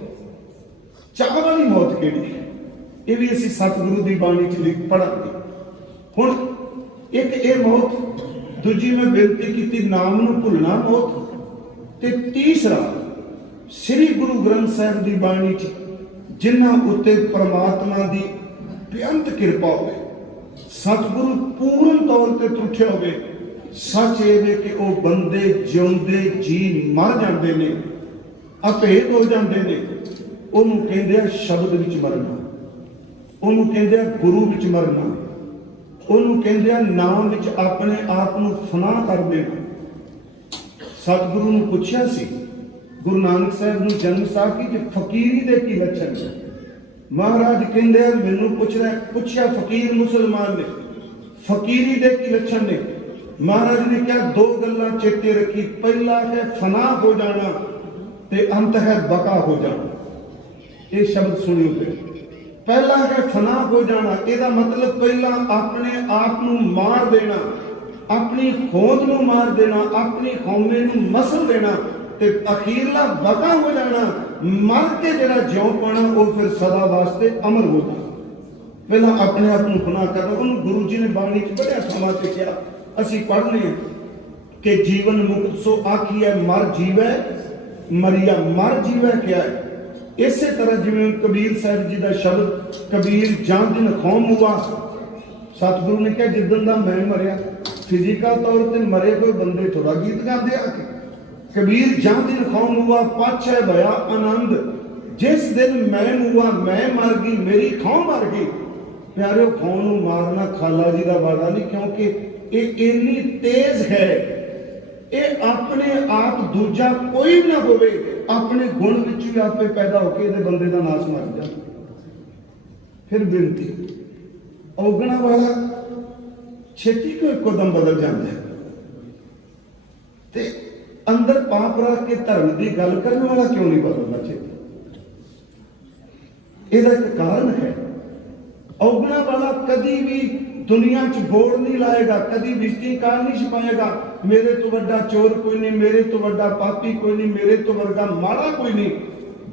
ਚਾਹ ਵਾਲੀ ਮੌਤ ਕਿਹੜੀ ਹੈ? ਇਹ ਵੀ ਅਸੀਂ ਸਤਿਗੁਰੂ ਦੀ ਬਾਣੀ 'ਚ ਲਿਖ ਪੜਾਂਗੇ। ਹੁਣ ਇੱਕ ਇਹ ਮੌਤ, ਦੂਜੀ ਮੈਂ ਬੇਨਤੀ ਕੀਤੀ ਨਾਮ ਨੂੰ ਭੁੱਲਣਾ ਮੌਤ, ਤੇ ਤੀਸਰਾ ਸ੍ਰੀ ਗੁਰੂ ਗ੍ਰੰਥ ਸਾਹਿਬ ਦੀ ਬਾਣੀ 'ਚ ਜਿਨ੍ਹਾਂ ਉੱਤੇ ਪਰਮਾਤਮਾ ਦੀ ਬੇਅੰਤ ਕਿਰਪਾ ਹੋਵੇ, ਸਤਿਗੁਰੂ ਪੂਰਨ ਤੌਰ ਤੇ ਤੁਠਿਆ ਹੋਵੇ। ਸੱਚ ਇਹ ਵੇ ਕਿ ਉਹ ਬੰਦੇ ਜਿਉਂਦੇ ਜੀ ਮਰ ਜਾਂਦੇ ਨੇ, ਅਭੇਦ ਹੋ ਜਾਂਦੇ ਨੇ। ਉਹਨੂੰ ਕਹਿੰਦੇ ਆ ਸ਼ਬਦ ਵਿੱਚ ਮਰਨਾ, ਉਹਨੂੰ ਕਹਿੰਦੇ ਆ ਗੁਰੂ ਵਿੱਚ ਮਰਨਾ, ਉਹਨੂੰ ਕਹਿੰਦੇ ਆ ਨਾਮ ਵਿੱਚ ਆਪਣੇ ਆਪ ਨੂੰ ਫਨਾ ਕਰ ਦੇਣਾ। ਸਤਿਗੁਰੂ ਨੂੰ ਪੁੱਛਿਆ ਸੀ ਗੁਰੂ ਨਾਨਕ ਸਾਹਿਬ ਨੂੰ ਜਨਮ ਸਾਖੀ ਕਿ ਫਕੀਰੀ ਦੇ ਕੀ ਲੱਛਣ ਨੇ? ਮਹਾਰਾਜ ਕਹਿੰਦੇ ਆ ਮੈਨੂੰ ਪੁੱਛਿਆ ਫਕੀਰ ਮੁਸਲਮਾਨ ਨੇ, ਫਕੀਰੀ ਦੇ ਕੀ ਲੱਛਣ ਨੇ? ਮਹਾਰਾਜ ਨੇ ਕਿਹਾ 2 ਗੱਲਾਂ ਚੇਤੇ ਰੱਖੀ, ਪਹਿਲਾ ਹੈ ਫਨਾ ਹੋ ਜਾਣਾ ਤੇ ਅੰਤ ਹੈ ਬਕਾ ਹੋ ਜਾਣਾ। ਇਹ ਸ਼ਬਦ ਸੁਣਿਓ ਤੇ ਪਹਿਲਾ ਹੈ ਫਨਾ ਹੋ ਜਾਣਾ, ਇਹਦਾ ਮਤਲਬ ਪਹਿਲਾਂ ਆਪਣੇ ਆਪ ਨੂੰ ਮਾਰ ਦੇਣਾ, ਆਪਣੀ ਹੋਂਦ ਨੂੰ ਮਾਰ ਦੇਣਾ, ਆਪਣੀ ਹਉਮੈ ਨੂੰ ਮਸਲ ਦੇਣਾ, ਤੇ ਅਖੀਰਲਾ ਬਕਾ ਹੋ ਜਾਣਾ, ਮਰ ਕੇ ਜਿਹੜਾ ਜਿਉਂ ਪਾਣਾ ਉਹ ਫਿਰ ਸਦਾ ਵਾਸਤੇ ਅਮਰ ਹੋ ਜਾਣਾ। ਪਹਿਲਾਂ ਆਪਣੇ ਆਪ ਨੂੰ ਫਨਾ ਕਰਨਾ। ਉਹਨੂੰ ਗੁਰੂ ਜੀ ਨੇ ਬਾਣੀ 'ਚ ਬੜਿਆ ਥਾਵਾਂ ਤੇ ਕਿਹਾ, असी पढ़ने कि जीवन मुक्त सो आखिए मर जीवै मरिया। मर जीवै क्या है? इस तरह जिवें कबीर साहब जी का शब्द कबीर जान दिन खौम हुआ, सतगुरु ने कहा जिदन का मैं मरिया, फिजिकल तौर पर मरे कोई बंदे थोड़ा गीत गाते आके। कबीर जान दिन खौम हुआ पाछे भया आनंद, जिस दिन मैं हुआ मैं मर गई मेरी खौम मर गई। प्यारे खौम नूं मारना खाला जी का वादा नहीं, क्योंकि ये इन्नी तेज है, ये अपने आप दूजा कोई ना होवे अपने गुण विच भी आपे पैदा होके ये बंदे का नाश मर जा। फिर बिनती औगना वाला छेती को एक दम बदल जाता है, ते अंदर पाप रख के धर्म की गल करने वाला क्यों नहीं बदलता छेती? ਇਹਦਾ ਇੱਕ ਕਾਰਨ ਹੈ। ਔਗਣਾ ਵਾਲਾ ਕਦੀ ਵੀ ਦੁਨੀਆ 'ਚ ਬੋੜ ਨਹੀਂ ਲਾਏਗਾ, ਕਦੀ ਵਿਜ਼ਿਟਿੰਗ ਕਾਰਡ ਨਹੀਂ ਛਪਾਏਗਾ, ਮੇਰੇ ਤੋਂ ਵੱਡਾ ਚੋਰ ਕੋਈ ਨਹੀਂ, ਮੇਰੇ ਤੋਂ ਵੱਡਾ ਪਾਪੀ ਕੋਈ ਨਹੀਂ, ਮੇਰੇ ਤੋਂ ਵਰਗਾ ਮਾੜਾ ਕੋਈ ਨਹੀਂ।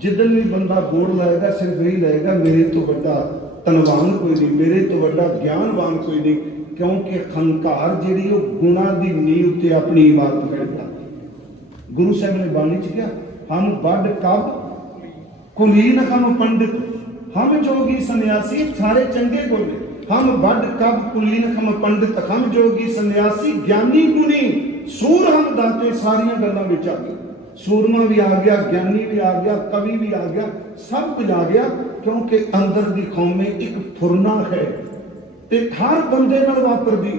ਜਿੱਦਣ ਵੀ ਬੰਦਾ ਬੋੜ ਲਾਏਗਾ ਸਿਰਫ ਇਹੀ ਲਾਏਗਾ ਮੇਰੇ ਤੋਂ ਵੱਡਾ ਧਨਵਾਨ ਕੋਈ ਨਹੀਂ, ਮੇਰੇ ਤੋਂ ਵੱਡਾ ਗਿਆਨਵਾਨ ਕੋਈ ਨਹੀਂ, ਕਿਉਂਕਿ ਹੰਕਾਰ ਜਿਹੜੀ ਉਹ ਗੁਣਾ ਦੀ ਨੀਂਹ ਉੱਤੇ ਆਪਣੀ ਇਮਾਰਤ ਖੜਦਾ। ਗੁਰੂ ਸਾਹਿਬ ਨੇ ਬਾਣੀ 'ਚ ਕਿਹਾ ਹਮ ਵੱਡ ਕਬ ਕੁਲੀਨ ਹਮ ਪੰਡਿਤ, हम जोगी सन्यासी सारे चंगे बोले। हम बड़ कब कुलीन हम पंडित, हम जोगी सन्यासी ज्ञानी गुणी, सूर हम दाते। सारिया गल्लां विच आ गई, सूरमा भी आ गया, ज्ञानी भी आ गया, कवि भी आ गया, सब कुछ आ गया, क्योंकि अंदर दी कौम में एक फुरना है ते हर बंदे नाल वापरदी।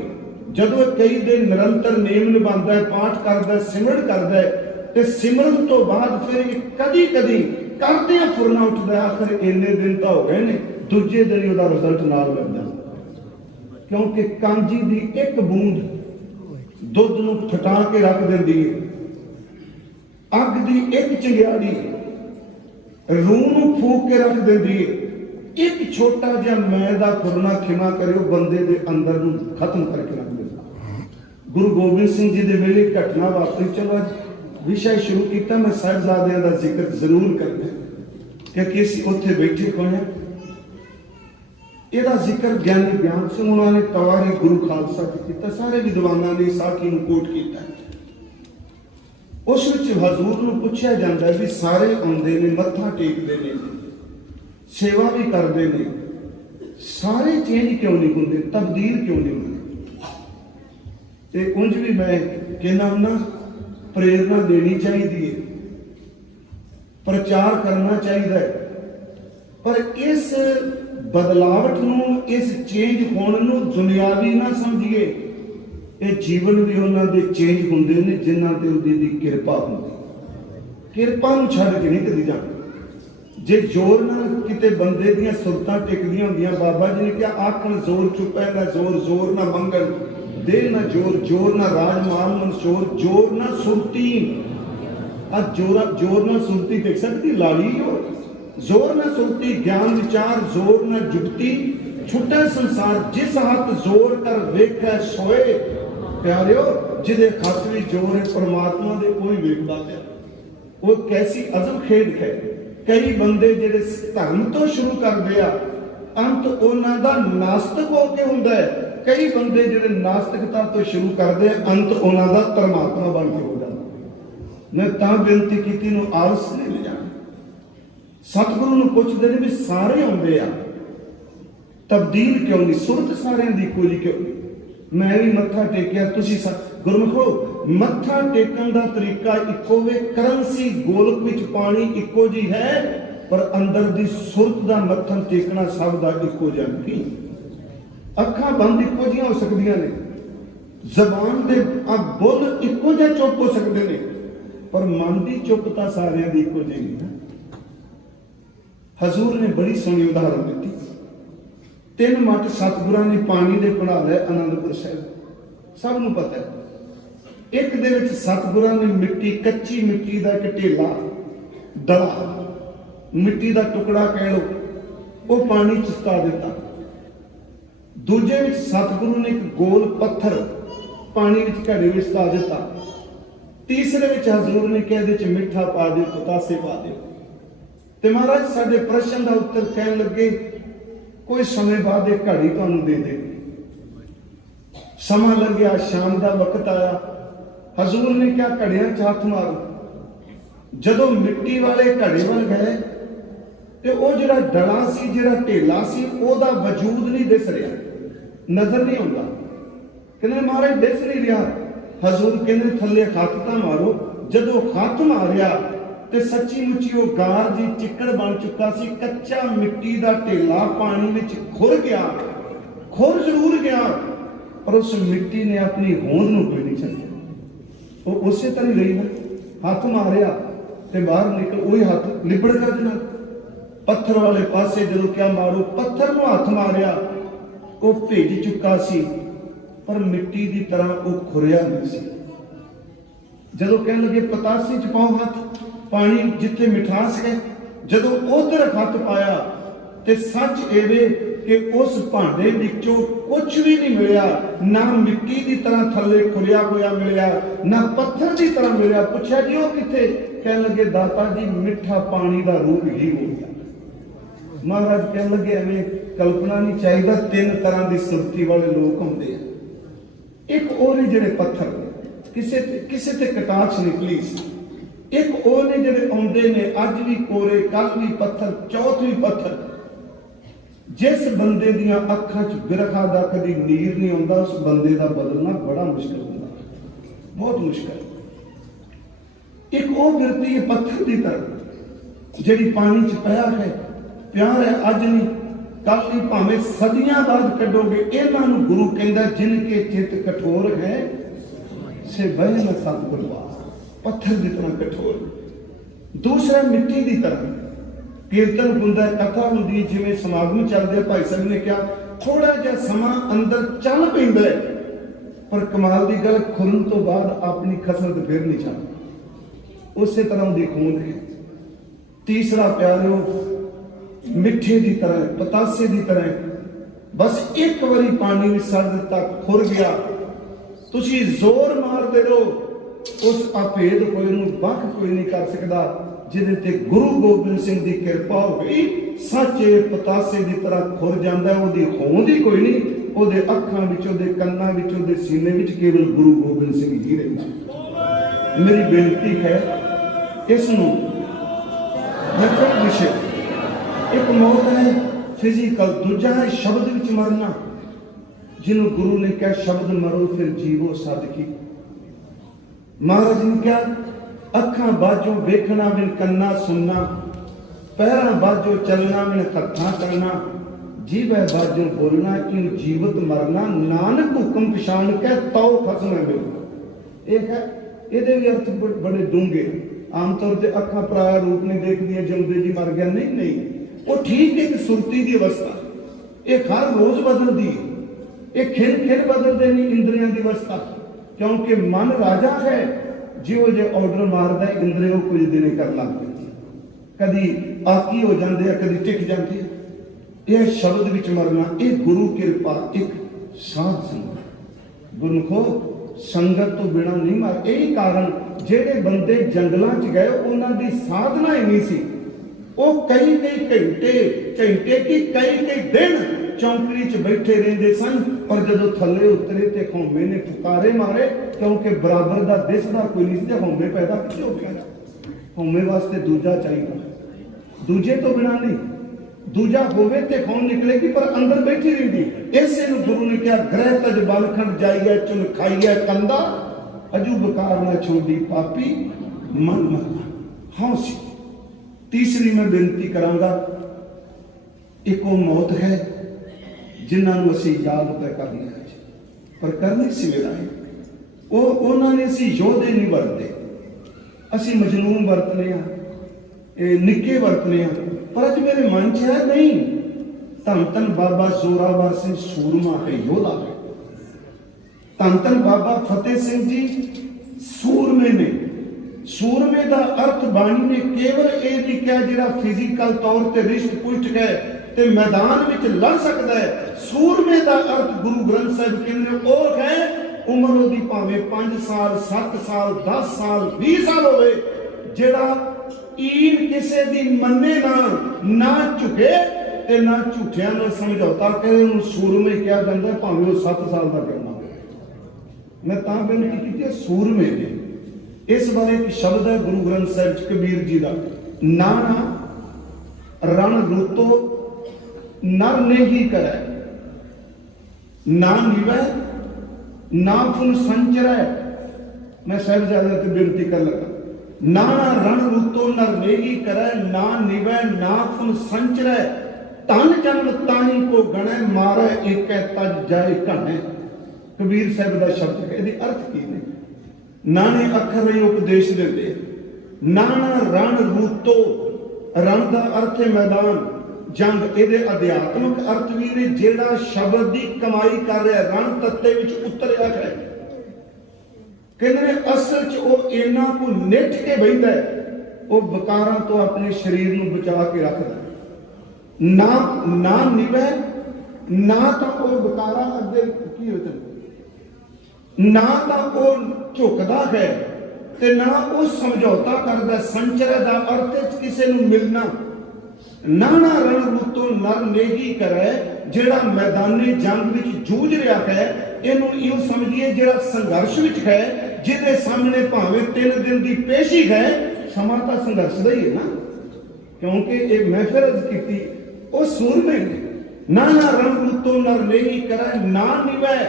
जदों कई दिन निरंतर नेम निभांदा है, पाठ करदा है, सिमरन करदा है, ते सिमरन तो बाद फिर कदी कदी करते फुरना उठता। आखिर इन्ने दिन तो हो गए ने, दूजे दिन ही उसका रिजल्ट नाल मिल जाता, क्योंकि कांजी की एक बूंद दुध नूं फटा के रख देंदी है, अग की एक चिंगाड़ी रूह नूं फूक के रख देंदी है। एक छोटा जिहा मैं दा फुरना खिमा करियो बंदे दे अंदर नूं खत्म करके रख देंदा। गुरु गोबिंद सिंह जी दे वेले घटना वापरी। चलो विषय शुरू किया, मैं साहिबजादियां का जिक्र जरूर करना क्योंकि असीं उत्थे बैठे हुए हैं। इसका जिक्र ज्ञानी ज्ञान सिंह उन्होंने तवारी गुरु खालसा किया, सारे विद्वानों ने साखी नूं कोट किया। उस विच हजूर नूं पुछया जाता है भी सारे आउंदे ने, मत्था टेकदे ने, सेवा भी करते हैं, सारे चेंज क्यों नहीं होंदे, तब्दील क्यों नहीं होंदे? ते उंज भी मैं कहना हुन्ना प्रेरणा देनी चाहिए, प्रचार करना चाहिए, पर इस बदलावट नूं, इस चेंज होने नूं दुनियावी ना समझिए। ये जीवन भी उन्होंने चेंज होंदे ने जिन्हां ते उहदी किरपा होंदी। किरपा नूं छड्ड के नहीं कदी जाना। जे जोर नाल किते बंदे दीयां सुरतां टिकदियां होंदियां, बाबा जी ने कहा आखण जोर चुपै ना जोर, जोर ना मंगण, दे ना जोर, जोर ना राजमान मंशोर, जोर ना सुरती। आज जोर ना सुरती देख सकती लाली हो, जोर ना सुरती ज्ञान विचार, जोर ना जुगती छुट्टा संसार, जिस हाथ जोर कर वेखै सोए। प्यारियो जिदे हाथ भी जोर है परमात्मा दे कोई वेखदा पिया। वो कैसी अजब खेड है। कई बंदे जिहड़े धर्म तो शुरू करदे आ, अंत उन्हां दा नास्तिक होके हुंदा है। कई बंदे जिहड़े नास्तिकता तो शुरू करते अंत उन्हां दा परमात्मा बन के हो जाता। मैं तां बेनती कीती नूं आलस नहीं ले जाना। सतगुरु नूं पुछदे ने भी सारे आउंदे आ, तब्दील क्यों नहीं? सुरत सारिਆਂ ਦੀ ਇੱਕੋ जी क्यों? मैं भी मत्था टेकिया, तुसीं गुरमुखो मत्था टेकण दा तरीका इक्को वे, करंसी गोलक विच पानी इक्को जी है, पर अंदर दी सुरत दा मत्थन टेकना सब दा इक्को जिहा नहीं। अखां बंद इक्को जिहियां हो सकदियां ने, जबान दे बुल इक्को जिहा चुप हो सकदे ने, पर मन दी चुप तां सारिਆਂ दी इक्को जी नहीं। हजूर ने बड़ी सोहनी उदाहरण दी। 3 मट सतगुरां ने पानी दे बना लए आनंदपुर साहिब, सब नूं पता है। एक दे विच सतगुरां ने मिट्टी, कच्ची मिट्टी दा इक ढेला, दड़ा, मिट्टी दा टुकड़ा कह लो, वो पानी च सुटा दिता। दूजे विच सतगुरु ने एक गोल पत्थर पानी विच घड़े विच सुटा दिता। तीसरे विच हजूर ने कहा इहदे च मिठा पा दिओ, पतासे पा दिओ। ते महाराज साडे प्रश्न का उत्तर कहन लगे कोई समय बाद एक घड़ी तुहानूं दे दे। समा लंघिया, शाम का वक्त आया, हजूर ने क्या घड़ियां च हथ मारो। जदों मिट्टी वाले घड़े वाल गए तो वह जिहड़ा डला सी, जिहड़ा ढेला सी, ओहदा वजूद नहीं दिस रहा, नजर नहीं आता। कहने महाराज दिस नहीं रहा। हजूर कहने थले हथ तां मारो। जदों हथ मारिया ते सच्ची मुच्ची वो गार जी चिक्कड़ बन चुका सी। कच्चा मिट्टी का ढेला पानी में खुर गया, खुर जरूर गया, पर उस मिट्टी ने अपनी होंद नूं कोई नहीं छड्डिया। वो उसे तरह रही ना, हथ मारिया ते बाहर निकल, वही हथ लिबड़ कर देना। पत्थर वाले पासे जदों क्या मारो, पत्थर नूं हथ मारिया, वो भिज चुका सी, पर मिट्टी की तरह वो खुरिया नहीं सी। जदों कह लगे पतासे च पाओ हथ, पानी जिथे मिठास है, जदों उधर हथ पाया ते सच एवे कि उस भांडे विचों कुछ भी नहीं मिलिया। ना मिट्टी की तरह थले खुरिया होया मिलिया, ना पत्थर की तरह मिलिया। पूछा जी वो किथे? कह लगे दाता जी मिठा पानी का रूप ही हो गया। महाराज कह लगे एवं कल्पना नहीं चाहिए। तीन तरह की सुरती वाले लोग होंगे। एक और जिहड़े पत्थर किसे ते कटाक्ष निकली सी, एक और ने जिहड़े आउंदे ने अज भी कोरे, कल भी पत्थर, चौथ भी पत्थर। जिस बंदे दियां अखां च बिरखा दा कदी नीर नहीं आउंदा, उस बंदे दा बदलना बड़ा मुश्किल होंदा, बहुत मुश्किल। एक और बिरती है पत्थर की तरह, जिहड़ी पानी च पिया है, प्यार है अज नहीं कल नहीं, भावें सदियां बाद कढोगे। इन्हां नूं गुरु कहंदा जिनके चित कठोर है से बह न सतगुरु। पत्थर की तरह कठोर। दूसरा मिट्टी की तरह। कीर्तन हुंदा, कथा हुंदी, जिवें समागम चलदे, भाई साहब ने कहा थोड़ा जिहा समा अंदर चल पैंदा है, पर कमाल की गल खुरन तो बाद अपनी खसरत फिर नहीं चलती। उस तरह उहदी खून है। तीसरा प्यारो मिठे की तरह, पतासे की तरह, बस एक बारी पानी में सड़ दिता, खुर गया। तुसी जोर मारते रहो, उस अभेद कोई नूं बख कोई नहीं कर सकता। जिहदे ते गुरु गोबिंद सिंह की कृपा हो गई, सच्चे पतासे की तरह खुर जाता है। उहदी होंद ही कोई नहीं, उहदे अखां विच, उहदे कन्नां विच, उहदे सीने विच केवल गुरु गोबिंद सिंह ही रहिंदा। मेरी बेनती है इस नूं नफरत विषय। एक मौत है फिजिकल, दूजा है शब्द विच मरना, जिन्हों गुरु ने कहा शब्द मरो फिर जीवो सादकी। महाराज ने क्या अखां बाजो वेखना बिन कन्ना सुनना, पैरां बाजो चलना बिन हत्थां करना, जीवै बाजो बोलना क्यों जीवत मरना, नानक हुक्म पछाण के तौ खसम मिलना। एक है ये भी अर्थ बड़े डूंगे। आमतौर पर अखां पराया रूप नहीं देखदियां, जिंदे जी मर गया, नहीं नहीं, वो ठीक एक सुरती की अवस्था, एक हर रोज बदलती है। एक खिल खिल बदलते नहीं इंद्रियों की अवस्था, क्योंकि मन राजा है, जिहो जे ऑर्डर मारदा इंद्रियों कुछ दिन कर लग पैंदी, कदी आकी हो जाते हैं, कदी टिक जाती है। यह शब्द विच मरना, यह गुरु कृपा, एक साध संगत। गुरमुखो संगत तो बिना नहीं मर। यही कारण जेडे बंदे जंगलों च गए उन्होंने साधना ही नहीं सी। वो कई कई घंटे की कई दिन चौंकड़ी च बैठे रहते सन, पर जदों थले उतरे तो हौमे ने फुकारे मारे, क्योंकि बराबर का दिसदा कोई नहीं सी। हौमे पैदा किते हो गया? हौमे वास्ते दूजा चाहिए, दूजे तो बिना नहीं। दूजा होवे ते कौन निकलेगी, पर अंदर बैठी रही। इसे गुरु ने क्या ग्रह तज बालखंड जाइए चुन खाइए कंदा, अजू बकार न छोड़ी पापी मन मरना। हौसी तीसरी मैं बेनती करांगा, एक वो मौत है जिन्होंने असी याद तय कर लिया, पर करनी सवेरा है। वो उन्होंने असी योधे नहीं वरते, असी मजनून वरतने, निके वरतने, पर अज मेरे मन च है नहीं। धन धन बाबा जोरावर सिंह सूरमा है, योधा है। धन धन बाबा फतेह सिंह जी सूरमे ने। सूरमे का अर्थ बाणी ने केवल ये नहीं कहा जिहड़ा फिजिकल तौर पर रिश्त पुष्ट है ते मैदान में लड़ सकता है। सूरमे का अर्थ गुरु ग्रंथ साहिब कहते वो है उम्र ओदी भावें 5 साल 7 साल 10 साल 20 साल होवे, जिहड़ा ईन किसे दी मन्ने ना झुके ते ना झूठियां नाल समझौता करे। उन्हें सूरमे कहा जाता है, भावें वो 7 साल का करना। मैं तां बेनती की सूरमे ने। इस बारे एक शब्द है गुरु ग्रंथ साहिब कबीर जी का, नाना रण रूतो नर ने ही करे, ना निवै ना फुन संचरै। मैं साहिबजादे ते बेनती कर लगा, नाना रण रूतो नर ने ही करे, ना निवै ना फुन संचरै। धन जन्म ताही को गणै, मारै एकै तज जाए घनै। कबीर साहिब का शब्द है। इसके अर्थ की ने? नाने अखर नहीं उपदेश देते। नाना रण रूतो, रण का अर्थ है मैदान, जंग। ये अध्यात्मक अर्थ भी ने, जेड़ा शब्द की कमाई कर रहा रण तत्ते विच उतरिया है। कहते ने असल च वो इन्ना को निठ के बहिंदा है, वो विकारां तो अपने शरीर को बचा के रखता। ना ना निवै ना तो वो विकारा अगे की होता, ना तो वो झुकदा है ते ना वो समझौता करदा। संचरै दा अर्थ किसी नूं मिलना। नाना रण रूतो नर नेही करे, जेड़ा मैदानी जंग विच जूझ रहा है, इनू इहो समझिए जेड़ा संघर्ष विच है, जिहदे सामने भावें 3 दिन की पेशी है, समा तो संघर्ष का ही है ना। क्योंकि ये महफिल की वो सूरमे ने। नाना रण रूतो नर नेही करे, ना निवै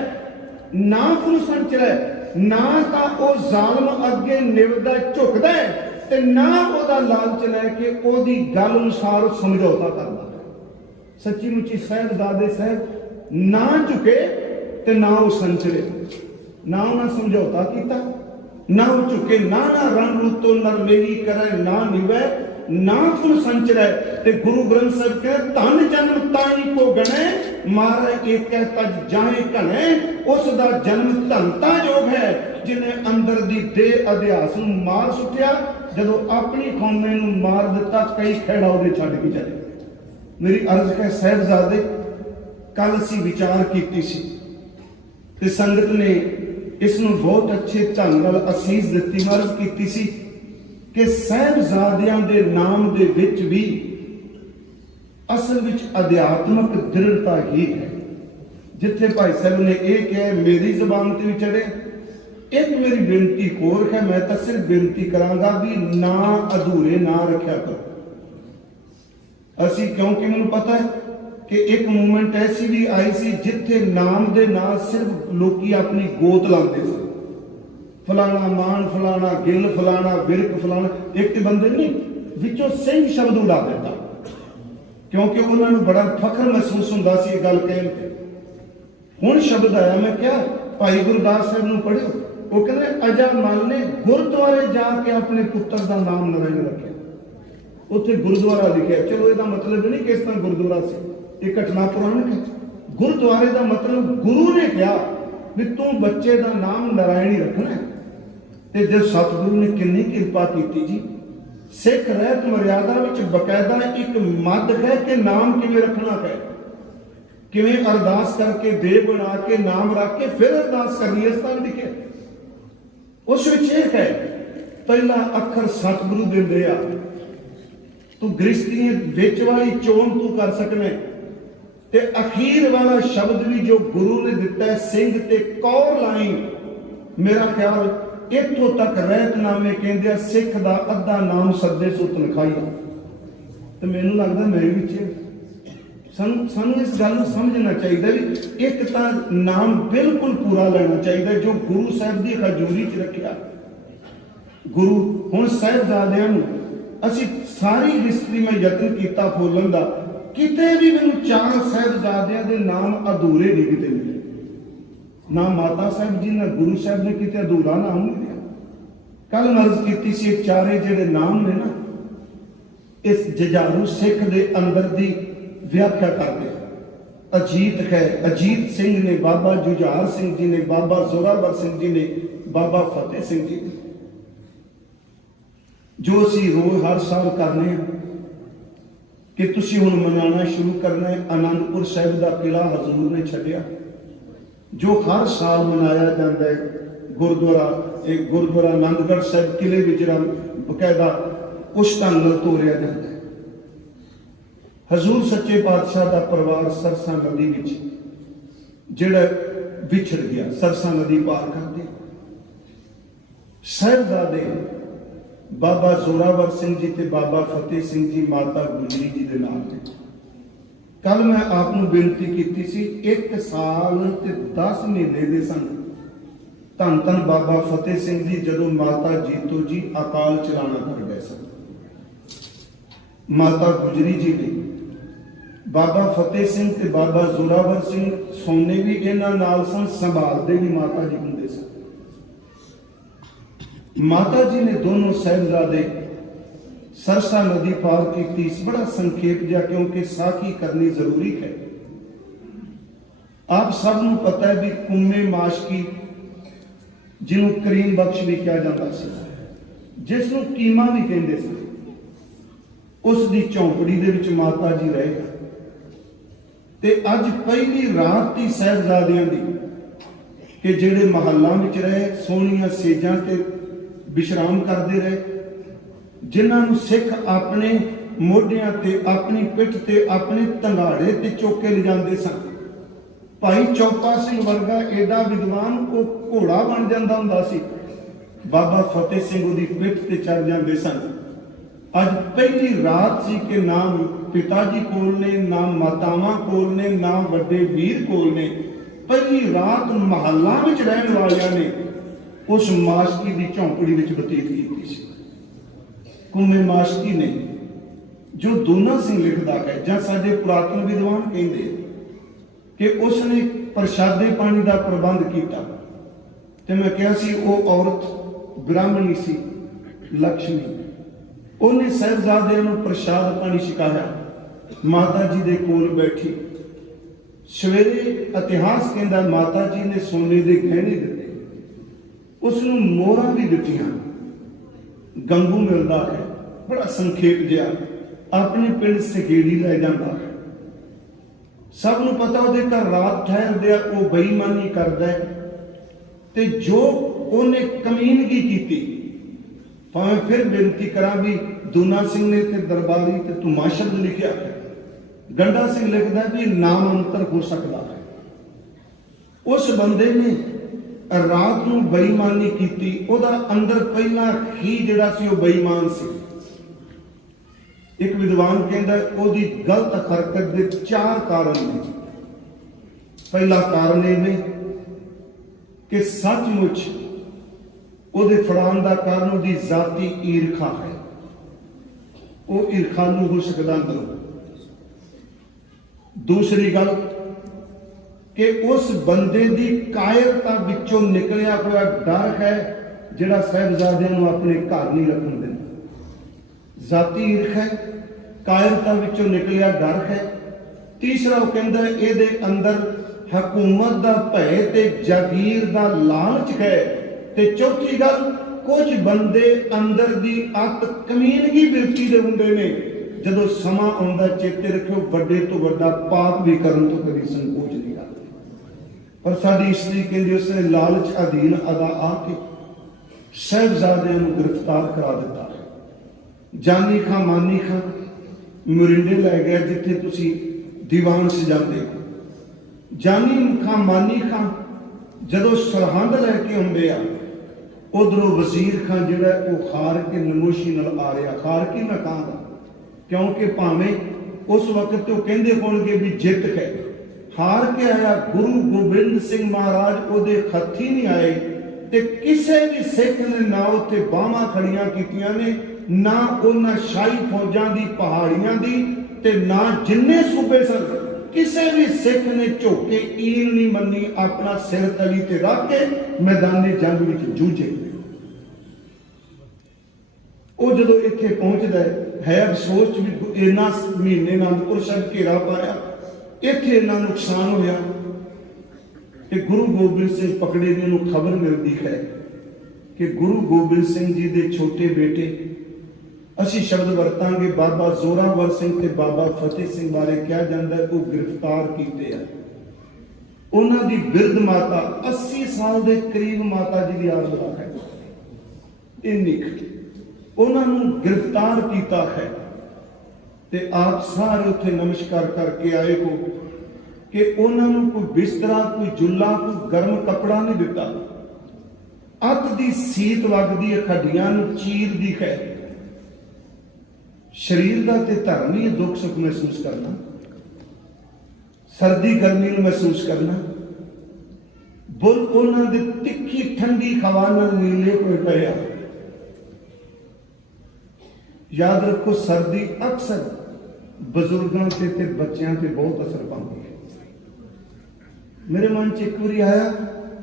ना फुल संचरै। ना तो वो जालम अगे निवदा झुकदा है, ते ना ओदा लालच लैके ओदी गल अनुसार समझौता करदा। सच्ची मुची साहिबजादे साहब ना झुके ते ना वो संचरे, ना उन्हें समझौता किया, ना वो झुके। नाना रण रूतो नर नेही करे, ना निवै ना फुल संचरै। ते गुरु ग्रंथ साहिब कहे, धन जन्म ताई को गणे, मारै एकै तज जाए घनै। उस दा जन्म धनता योग है, जिन्हें अंदर दी देह अध्यास नूं मार सुट्टिया, जदों अपनी कौमे नूं मार दिता, कई खैड़ा उहदे छड्ड के चले। मेरी अर्ज है साहिबजादे, कल असीं विचार कीती सी ते संगत ने इस नूं बहुत अच्छे ढंग नाल असीस दित्ती। मैं अर्ज कीती सी कि साहिबजादियां दे नाम दे विच भी असल विच अध्यात्मक दृढ़ता ही है। जिथे भाई साहब ने यह कहा मेरी जबान ते भी चढ़े, एक मेरी बेनती होर है, मैं तो सिर्फ बेनती करांगा भी ना अधूरे ना रखा करो असी। क्योंकि मैनूं पता है कि एक मूवमेंट ऐसी भी आई सी जिथे नाम दे नाल सिर्फ लोकी अपनी गोत लाते थे, फलाना मान, फलाना गिल, फलाना विरक, फलाना। एक बंदे नहीं विचों सिंह शब्द उड़ा देता, क्योंकि उन्होंने बड़ा फखर महसूस होंदा सी ये गल कहण ते। हुण शब्द आया, मैं क्या भाई गुरदास साहब नूं पढ़ियो, वो कहते अजा मल ने गुरुद्वारे जाके अपने पुत्र का नाम नारायण रखे। उत्थे गुरुद्वारा लिखा, चलो इसका मतलब नहीं कि इस तरह गुरुद्वारा से, एक घटना पुराणिक है। गुरुद्वारे का मतलब गुरु ने कहा भी तू बच्चे का नाम नारायण ही रखना है। ते जब सतगुरु ने कितनी कृपा की जी, सिख रहत मर्यादा विच बकायदा एक मद है कि नाम किवें रखना है, किवें अरदास करके दे बना के नाम रख के फिर अरदास करनी है। इस तरह लिखे उस विच यह है, पहला अखर सतगुरु देंदे आ, तू गृहस्थी विच वाली चोन तू कर सकना, ते अखीर वाला शब्द भी जो गुरु ने दिता है सिंह ते कौर लाइन। मेरा ख्याल इत्थों तक रहतनामे कहते सिख का अद्धा नाम सदे सो तनखाही। तो मैनू लगता मैं भी सानू इस गल समझना चाहिए भी एक तो नाम बिल्कुल पूरा लेना चाहिए जो गुरु साहब की हजूरी च रखा। गुरु हुण साहिबजादियां नूं असीं सारी हिस्ट्री में यत्न किया बोलण का, किते भी मैनूं 4 साहिबजादियां दे नाम अधूरे नहीं किते मिले। ना माता साहब जी ना गुरु साहब ने किते अधूरा नाम नहीं दिया। कल मर्ज की सी चारे जेडे नाम ने ना इस जुझारू सिख दे अंदर दी व्याख्या करते। अजीत है, अजीत सिंह ने, बाबा जुझार सिंह जी ने, बाबा जोरावर सिंह जी ने, बाबा फतेह सिंह जी ने, जो असी रोज हर साल करने कि तुसी हुण मनाना शुरू करना है। आनंदपुर साहिब का किला हजूर ने छड्डिया, जो हर साल मनाया जाता है। गुरुद्वारा एक गुरुद्वारा आनंदगढ़ साहिब किले विच बकायदा उस ढंग नाल तोरिया जाता है। हजूर सच्चे पातशाह का परिवार सरसा नदी विच जिहड़ा विछड़ गया, सरसा नदी पार करते ਸਾਹਿਬਜ਼ਾਦੇ ਬਾਬਾ ਜ਼ੋਰਾਵਰ ਸਿੰਘ ਜੀ ਤੇ ਬਾਬਾ ਫਤਿਹ ਸਿੰਘ ਜੀ ਮਾਤਾ ਗੁਜਰੀ ਜੀ ਦੇ ਨਾਲ ਨੇ। ਕੱਲ ਮੈਂ ਆਪ ਨੂੰ ਬੇਨਤੀ ਕੀਤੀ ਸੀ 1 ਸਾਲ ਤੇ 10 ਮਹੀਨੇ ਦੇ ਸਨ ਧੰਨ ਧੰਨ ਬਾਬਾ ਫਤਿਹ ਸਿੰਘ ਜੀ ਜਦੋਂ ਮਾਤਾ ਜੀਤੋ ਜੀ ਅਕਾਲ ਚਲਾਣਾ ਕਰ ਗਏ ਸਨ। ਮਾਤਾ ਗੁਜਰੀ ਜੀ ਨੇ ਬਾਬਾ ਫਤਿਹ ਸਿੰਘ ਤੇ ਬਾਬਾ ਜ਼ੋਰਾਵਰ ਸਿੰਘ ਸੋਨੇ ਵੀ ਇਹਨਾਂ ਨਾਲ ਸਨ, ਸੰਭਾਲਦੇ ਵੀ ਮਾਤਾ ਜੀ ਹੁੰਦੇ ਸਨ। माता जी ने दोनों साहिबजादे सरसा नदी पार की। बड़ा संखेप जा क्योंकि साखी करनी जरूरी है। आप सबनों पता है भी कुम्मे माशकी जिन्हों करीम बख्श भी कहा जाता सी, जिसनों कीमा भी कहते सन, उस दी झोंपड़ी दे विच माता जी रहे ते अज पहली रात थी साहिबजादियां दी कि जिहड़े महल्लां विच रहे सोहणियां सेजां ते विश्राम करते रहे, जिन्होंने सिख अपने मोढियां ते अपनी पिठ ते अपने तंगाड़े ते चौके ले जाते सन। भाई चौपा सिंह वर्गा एडा विद्वान वो घोड़ा बन जाता हुंदा सी, बाबा फतेह सिंह उहदी पिठ ते चढ़ जाते सन। अज पहली रात सी कि ना पिता जी कोल ने, ना मातावां कोल ने, ना वड्डे वीर कोल ने। पहली रात महल्लां विच रहण वालियां ने उस माशकी की झोंपड़ी में बतीत की। कुम्मे माशकी ने जो दूना सिंह लिखता है ਜਾਂ ਸਾਡੇ पुरातन विद्वान कहते कि उसने प्रशादे पानी का प्रबंध किया। तो मैं कहा सी वो औरत ब्राह्मणी सी लक्ष्मी, उन्हें साहिबजादे नूं प्रशाद पानी छकाया, माता जी दे कोल बैठी। सवेरे इतिहास कहता माता जी ने सोने के गहने दिते, उसनूं मोहरां भी दित्तियां। गंगू मिलता है बड़ा संखेप जिहा, अपने पिंड सकेड़ी लै जाता है। सब नूं पता उहदे घर रात ठहरदे आ, वो बेईमानी करदा है ते जो उहने कमीनगी कीती। भावें फिर बेनती करा भी दूना सिंह ने ते दरबारी ते तुमा शब्द लिखिया है, गंडा सिंह लिखदा भी नाम अंतर हो सकता है। उस बंदे ने रात नूं बेईमानी कीती, उहदा अंदर पहला ही जिहड़ा सी वो बेईमान सी। एक विद्वान कहता उहदी गलत हरकत के 4 कारण ने। पहला कारण यह कि सचमुच उहदे फड़ाण का कारण उहदी जाती ईर्खा है, वो ईर्खालू हो सकता अंदरों। दूसरी गल कि उस बंदे की कायरता विचों निकलिया हुआ डर है जिहड़ा साहिबजादियां नूं अपने घर नहीं रखण दिंदा। जाती ईर्खा है, कायरता विचों निकलिया डर है। तीसरा वो कहंदा इहदे अंदर हकूमत दा भय ते जागीर दा लालच है। ते चौथी गल कुछ बंदे अंदर दी अत कमीनगी बिरती दे हुंदे ने, जदों समा आउंदा चेते रखियो वड्डे तो वड्डा पाप भी करन तो कभी संकोच नहीं करदे। पर साडी स्त्री कहंदी उसने लालच अधीन अदा आके साहिबजादियां नूं गिरफ्तार करा दिता। जानी खां मानी खां मुरिंडे लै गया जिथे तुसी दीवान सजाते हो। जानी खां मानी खां जदों सरहंद लैके आउंदे आ, उधरों वजीर खां जिहड़ा वो खार के नमोशी नाल आ रहा। खार की मैं कहां क्योंकि भावें उस वक्त तो कहंदे होणगे भी जित है, हार के आया गुरु गोबिंद सिंह महाराज उहदे हत्थी नहीं आए ते किसी भी सिख ने ना उत्थे बाहां खड़ियां कीतियां ने, ना उन्हां शाही फौजां दी पहाड़ियां दी ते ना जिन्ने सूबे सन किसी भी सिख ने झोके ईल नहीं मनी, अपना सिर तली ते रख के मैदाने जंग विच जूझे। वो जदों इत्थे पहुंचदा है अफसोस भी इन्ना महीने आनंदपुर साहिब घेरा पाया, इत्थे इन्ना नुकसान होया कि गुरु गोबिंद सिंह पकड़े दी नूं खबर मिलती है कि गुरु गोबिंद सिंह जी दे छोटे बेटे असी शब्द वरतांगे बाबा जोरावर सिंह ते बाबा फतेह सिंह बारे कहा जाता है वो गिरफ्तार किए हैं। उन्हां दी बिरध माता 80 साल के करीब माता जी की आरला है, इन्नी उन्होंने गिरफ्तार किया है। ते आप सारे उत्थे नमस्कार करके आए हो कि उन्होंने कोई बिस्तरा, कोई जुल्ला, कोई गर्म कपड़ा नहीं दिता। अत दी सीत वगदी है, हड्डियां नूं चीरदी है। शरीर का ते धर्म ही दुख सुख महसूस करना, सर्दी गर्मी नूं महसूस करना। बुल उन्हां दे तिखी ठंडी हवा नाल नीले होए पए आ। याद रखो, सर्दी अक्सर बजुर्गों से ते बच्चों से बहुत असर पाती है। मेरे मन च एक बारी आया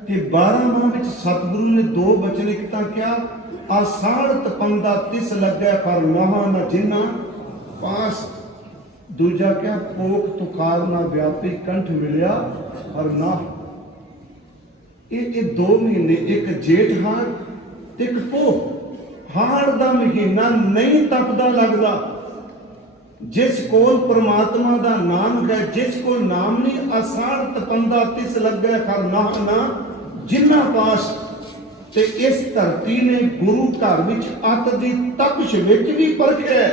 कि 12 माह में सतगुरु ने 2 बचन एक तां क्या, आसाड़ तपंदा तिस लगे पर नहा न जिन्ना पास। दूजा क्या, पोख तुखार ना व्यापी कंठ मिलिया और ना। ये 2 महीने, एक जेठ हाड़ एक पोख हाड़ दा महीना नहीं तपदा लगदा। जिस कोल परमात्मा दा नाम है, जिस को नाम नहीं, आसाड़ तपंदा तिस लगे कर ना जिन्ना पास। ते इस धरती ने गुरु घर विच अत दी तपश विच भी परखिया,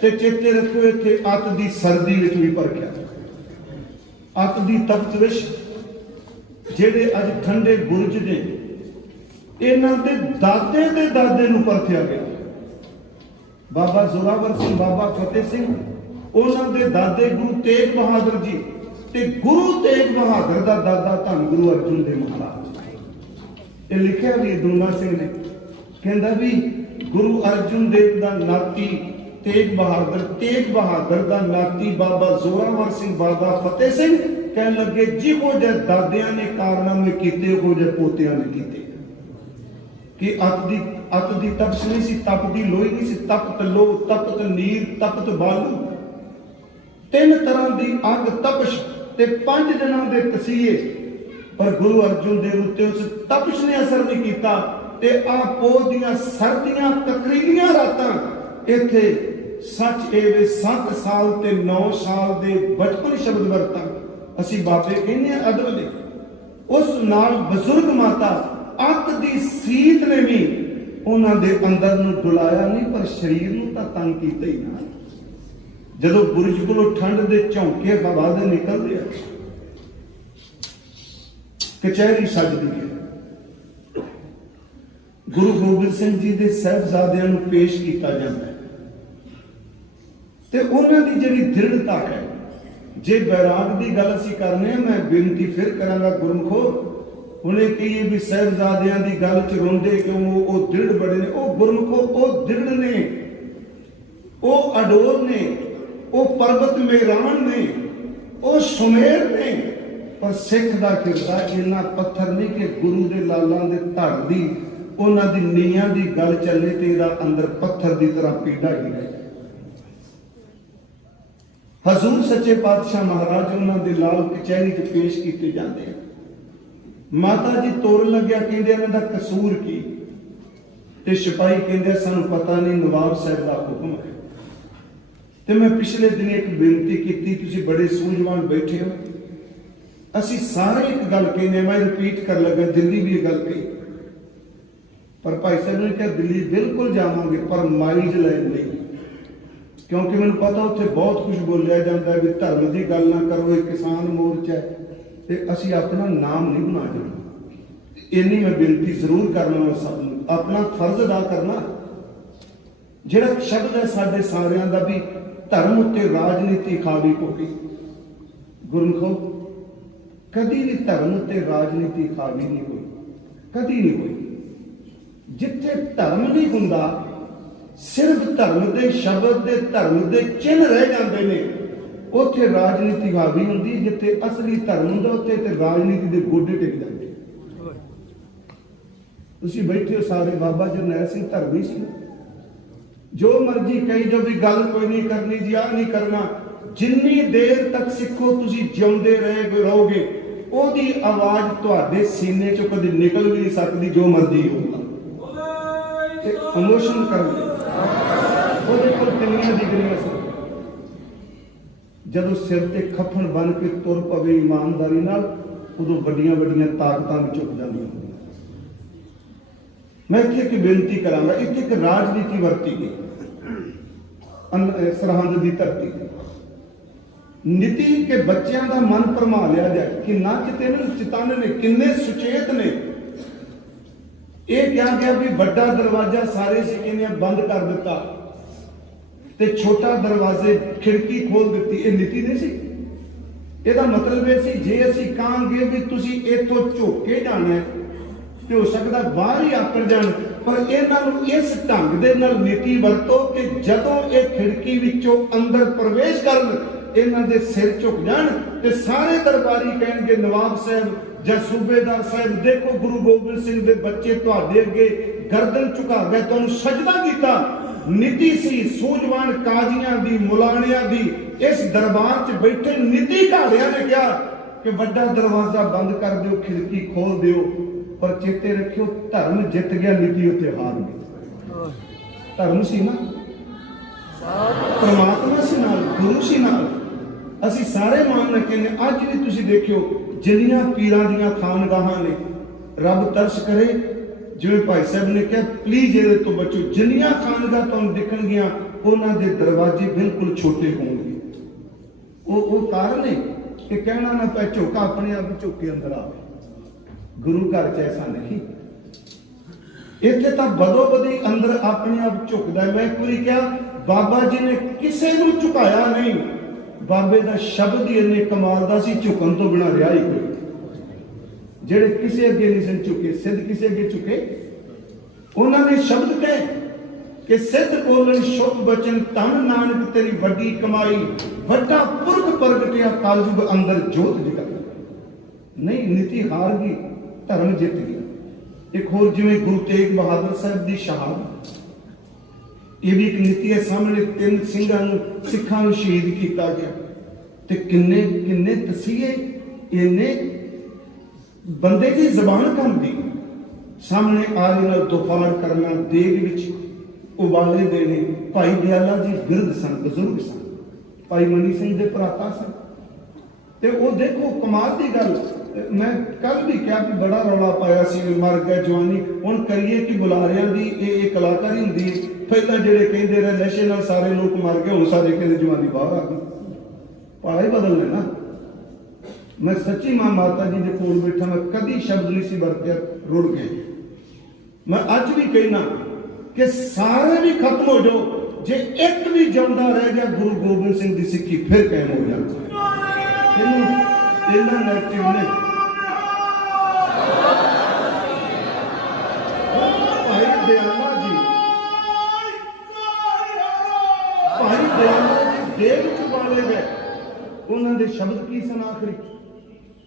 ते चेते रखो इत्थे अत दी सर्दी विच भी परखिया। अत दी तपश विच जेड़े अज ठंडे बुरज ने, इन्हां दे दादे नूं परखिया गया। बाबा जोरावर सिंह, बाबा फतेह सिंह, उन्हां दे दादे गुरु तेग बहादुर जी, ते गुरु तेग बहादुर दा दादा धन गुरु अर्जुन देव महाराज। ये लिखिया भी दूना सिंह ने, कहंदा भी गुरु अर्जुन देव दा नाती तेग बहादुर दा नाती बाबा जोरावर सिंह, बाबा फतेह सिंह कहन लगे, जिहो जे दादियां ने कारनामे कीते, हो जे पोतियां ने कीते। कि अत दी तपश नहीं सी, तपदी लोई नहीं सी, तपत लो, तपत नीर, तपत बालू, 3 तरह की अग तपश ते 5 दिनों के तसीहे। पर गुरु अर्जुन देव उत्ते उस तपश ने असर नहीं किया। ते आ पोह दियां सर्दियां तकरीलियां रातां, इत्थे सच एवे 7 साल ते 9 साल दे बचपन शब्द वरतां असी बाबे कहने अदब दे। उस नाल बजुर्ग माता अत दी सीत ने भी उन्हां दे अंदर नूं डुलाया नहीं, पर शरीर नूं तां तंग कीता ही ना। जदों बुरज कोलों ठंड दे झोंके हवा दे निकलदे आ, कचहरी सजदी है। गुरु गोबिंद सिंह जी दे साहिबजादियां नूं पेश किया जाता है, ते उन्हां दी जिहड़ी दृढ़ता है। जे बैराग की गल असीं करने, मैं बेनती फिर करांगा गुरमुखो, उन्हें कहिए भी साहिबजादियां की गल च रोंदे क्यों, वो दृढ़ बड़े ने। वो गुरमुखो, वो दृढ़ ने, वो अडोल ने, वो पर्वत मेहरान ने, वो सुमेर ने। पर सिख का किरदार इन्ना पत्थर नहीं कि गुरु के लालों के धड़ की उन्होंने दी नीयां की गल चले तो इहदा अंदर पत्थर की तरह पीड़ा ही रहे। हजूर सच्चे पातशाह महाराज उन्होंने लाल कचहरी च पेश किए जाते हैं। माता जी तोड़न लग्या कहते इन्हां दा कसूर की, ते सिपाही कहते सानू पता नहीं, नवाब साहब का हुक्म है। ते मैं पिछले दिन एक बेनती की, तुसीं बड़े सूझवान बैठे हो, असी सारे एक गल कहने, मैं रिपीट कर लगा, दिल्ली भी गल कही, पर भाई साहब ने कहा दिल्ली बिल्कुल जावांगे, पर माइज लैन नहीं, क्योंकि मैंने पता उत्थे बहुत कुछ बोलिया जाता है भी धर्म की गल ना करो, एक किसान मोर्चा है, ते असी अपना नाम नहीं बना जाना। इन्नी मैं बेनती जरूर करना, मैं सब अपना फर्ज अदा करना। जिहड़ा शब्द है साडे सारियां दा भी धर्म उत्ते राजनीति खावी हो गई। गुरमुखो, कदी भी धर्म उत्ते राजनीति खावी नहीं हुई, कदी नहीं हुई। जिथे धर्म नहीं हुंदा, सिर्फ धर्म के शब्द के धर्म के चिन्ह रह जाते हैं, उत्थे राजनीति हावी होंदी। जिथे असली धर्म होंदा, उत्थे ते राजनीति के गोडे टिक जाते। तुसीं बैठे हो सारे, बाबा जरनैल सिंह धर्मी सी, जो मर्जी कही जो भी गल कोई नहीं करनी जी, आ नहीं करना। जिन्नी देर तक सिखो तुसीं जिउंदे रहोगे, ओदी आवाज तुहाडे सीने चों कदी निकल भी नहीं सकती, जो मर्जी होगा। इमोशन करके ਉਹਦੇ ਕੋਲ ਕਿੰਨੀਆਂ ਡਿਗਰੀਆਂ ਸੀ। ਜਦੋਂ ਸਿਰ ਤੇ ਖੱਫਣ ਬਣ ਕੇ ਤੁਰ ਪਵੇ ਇਮਾਨਦਾਰੀ ਨਾਲ, ਉਦੋਂ ਵੱਡੀਆਂ ਵੱਡੀਆਂ ਤਾਕਤਾਂ ਵੀ ਝੁਕ ਜਾਂਦੀਆਂ ਹੁੰਦੀਆਂ। ਮੈਂ ਇੱਥੇ ਇੱਕ ਬੇਨਤੀ ਕਰਾਂਗਾ, ਇੱਥੇ ਇੱਕ ਰਾਜਨੀਤੀ ਵਰਤੀ ਗਈ ਸਰਹੰਦ ਦੀ ਧਰਤੀ ਤੇ। ਨੀਤੀ ਕਿ ਬੱਚਿਆਂ ਦਾ ਮਨ ਭਰਮਾ ਲਿਆ ਜਾਏ ਕਿ ਨਾ ਕਿਤੇ ਇਹਨਾਂ ਨੂੰ ਚਿਤਨ ਨੇ, ਕਿੰਨੇ ਸੁਚੇਤ ਨੇ। ये कहा गया भी बड़ा दरवाजा सारे सिक्के ने बंद कर दिता ते छोटा दरवाजे खिड़की खोल दी। ये नीति नहीं सी। ਇਹਦਾ मतलब ਇਹ ਸੀ ਜੇ ਅਸੀਂ ਕਹਾਂਗੇ ਵੀ ਤੁਸੀਂ ਇੱਥੋਂ ਝੁੱਕ ਕੇ ਜਾਣਾ ਹੈ ਤੇ ਹੋ ਸਕਦਾ ਬਾਹਰ ਹੀ ਆਕੜ ਜਾਣ, ਪਰ ਇਹਨਾਂ ਨੂੰ ਇਸ ਢੰਗ ਦੇ ਨਾਲ ਨੀਤੀ ਵਰਤੋ ਕਿ ਜਦੋਂ ਇਹ ਖਿੜਕੀ ਵਿੱਚੋਂ ਅੰਦਰ ਪ੍ਰਵੇਸ਼ ਕਰਨ ਇਹਨਾਂ ਦੇ ਸਿਰ ਝੁਕ ਜਾਣ ਤੇ ਸਾਰੇ ਦਰਬਾਰੀ ਕਹਿਣਗੇ ਨਵਾਬ ਸਾਹਿਬ ਜਾਂ ਸੂਬੇਦਾਰ ਸਾਹਿਬ ਦੇਖੋ ਗੁਰੂ ਗੋਬਿੰਦ ਸਿੰਘ ਦੇ ਬੱਚੇ ਤੁਹਾਡੇ ਅੱਗੇ ਗਰਦਨ ਝੁਕਾ ਗਏ, ਤੁਹਾਨੂੰ ਸਜਦਾ ਕੀਤਾ। ਨੀਤੀ ਸੀ ਸੂਝਵਾਨ ਕਾਜ਼ੀਆਂ ਦੀ ਮੁਲਾਣਿਆਂ ਦੀ। इस दरबार च बैठे नीति घाड़िया ने कहा कि बड़ा दरवाजा बंद कर दो, खिड़की खोल दो, पर चेते रखियो धर्म जित गया, नीति उत्ते हार गई। धर्म सी ना, परमात्मा सी नाल, गुरु सी नाल, असी सारे मान रखे ने। अज भी तुसी देखियो जिन्नियां पीरां दियां खानगाहां ने, रब तरस करे जिवें भाई साहब ने कहा प्लीज इहदे तो बचो। जिन्नियां खानगाह तुहानूं दिखणगियां उन्हां दे दरवाजे बिल्कुल छोटे होणगे। वो कारण है कि कहना ना पै झोंका अपने आप झुक के अंदर आवे। गुरु घर च ऐसा नहीं, इत्थे तां बदो बदी अंदर अपने आप झुकदा है। मैं एक बारी कहा बाबा जी ने किसी नूं झुकाया नहीं, बाबे दा शब्द ही इन्ने कमाल दा सी, झुकण तो बिना रिहा ही कोई। जेड़े किसी अगे नहीं सन झुके, सिद्ध किसी अगे झुके, उन्होंने शब्द कहे कि सिद्ध बोलन शुभ बचन धन नानक तेरी वड्डी कमाई, वड्डा पुरख प्रगटिया कलयुग अंदर जोत जगा। नहीं, नीति हार गई, धर्म जित गया। एक होर जिवें गुरु तेग बहादुर साहब की शहादत, ये भी एक नीति है। सामने 3 ਸਿੰਘਾਂ ਨੂੰ सिखां ਨੂੰ शहीद किया गया ते किन्ने किन्ने तसीहे इन्ने बंदे की जबान कम दी। सामने आरे नाल दुफाड़ करना, देग विच उबाले देने। भाई दयाला जी बिरध सन, बजुर्ग सन, भाई मनी सिंह दे भराता सन। ते वो देखो कमाल की गल, मैं कल भी कहा कि बड़ा रौला पाया सी मर गए जवानी, हुण करिए कि बुलारियां दी ये कलाकारी हुंदी है। पहला जेड़े कहंदे रहे नशे नाल सारे लोग मर गए, हुण सारे कहंदे जवानी बाहर आ गई। पाला ही बदलने ना। मैं सच्ची मां माता जी दे कोल बैठा, मैं कदी शब्द नहीं सी वरतिया, रुड़ गए। मैं अज भी कहना कि सारे भी खत्म हो जाओ, जे एक भी जिंदा रह गया गुरु गोबिंद सिंह की सिक्खी फिर कायम हो जाती। नैरेटिव ने भाई दयाला जी देव चुबाले गए, उन्होंने शब्द की सन आखिरी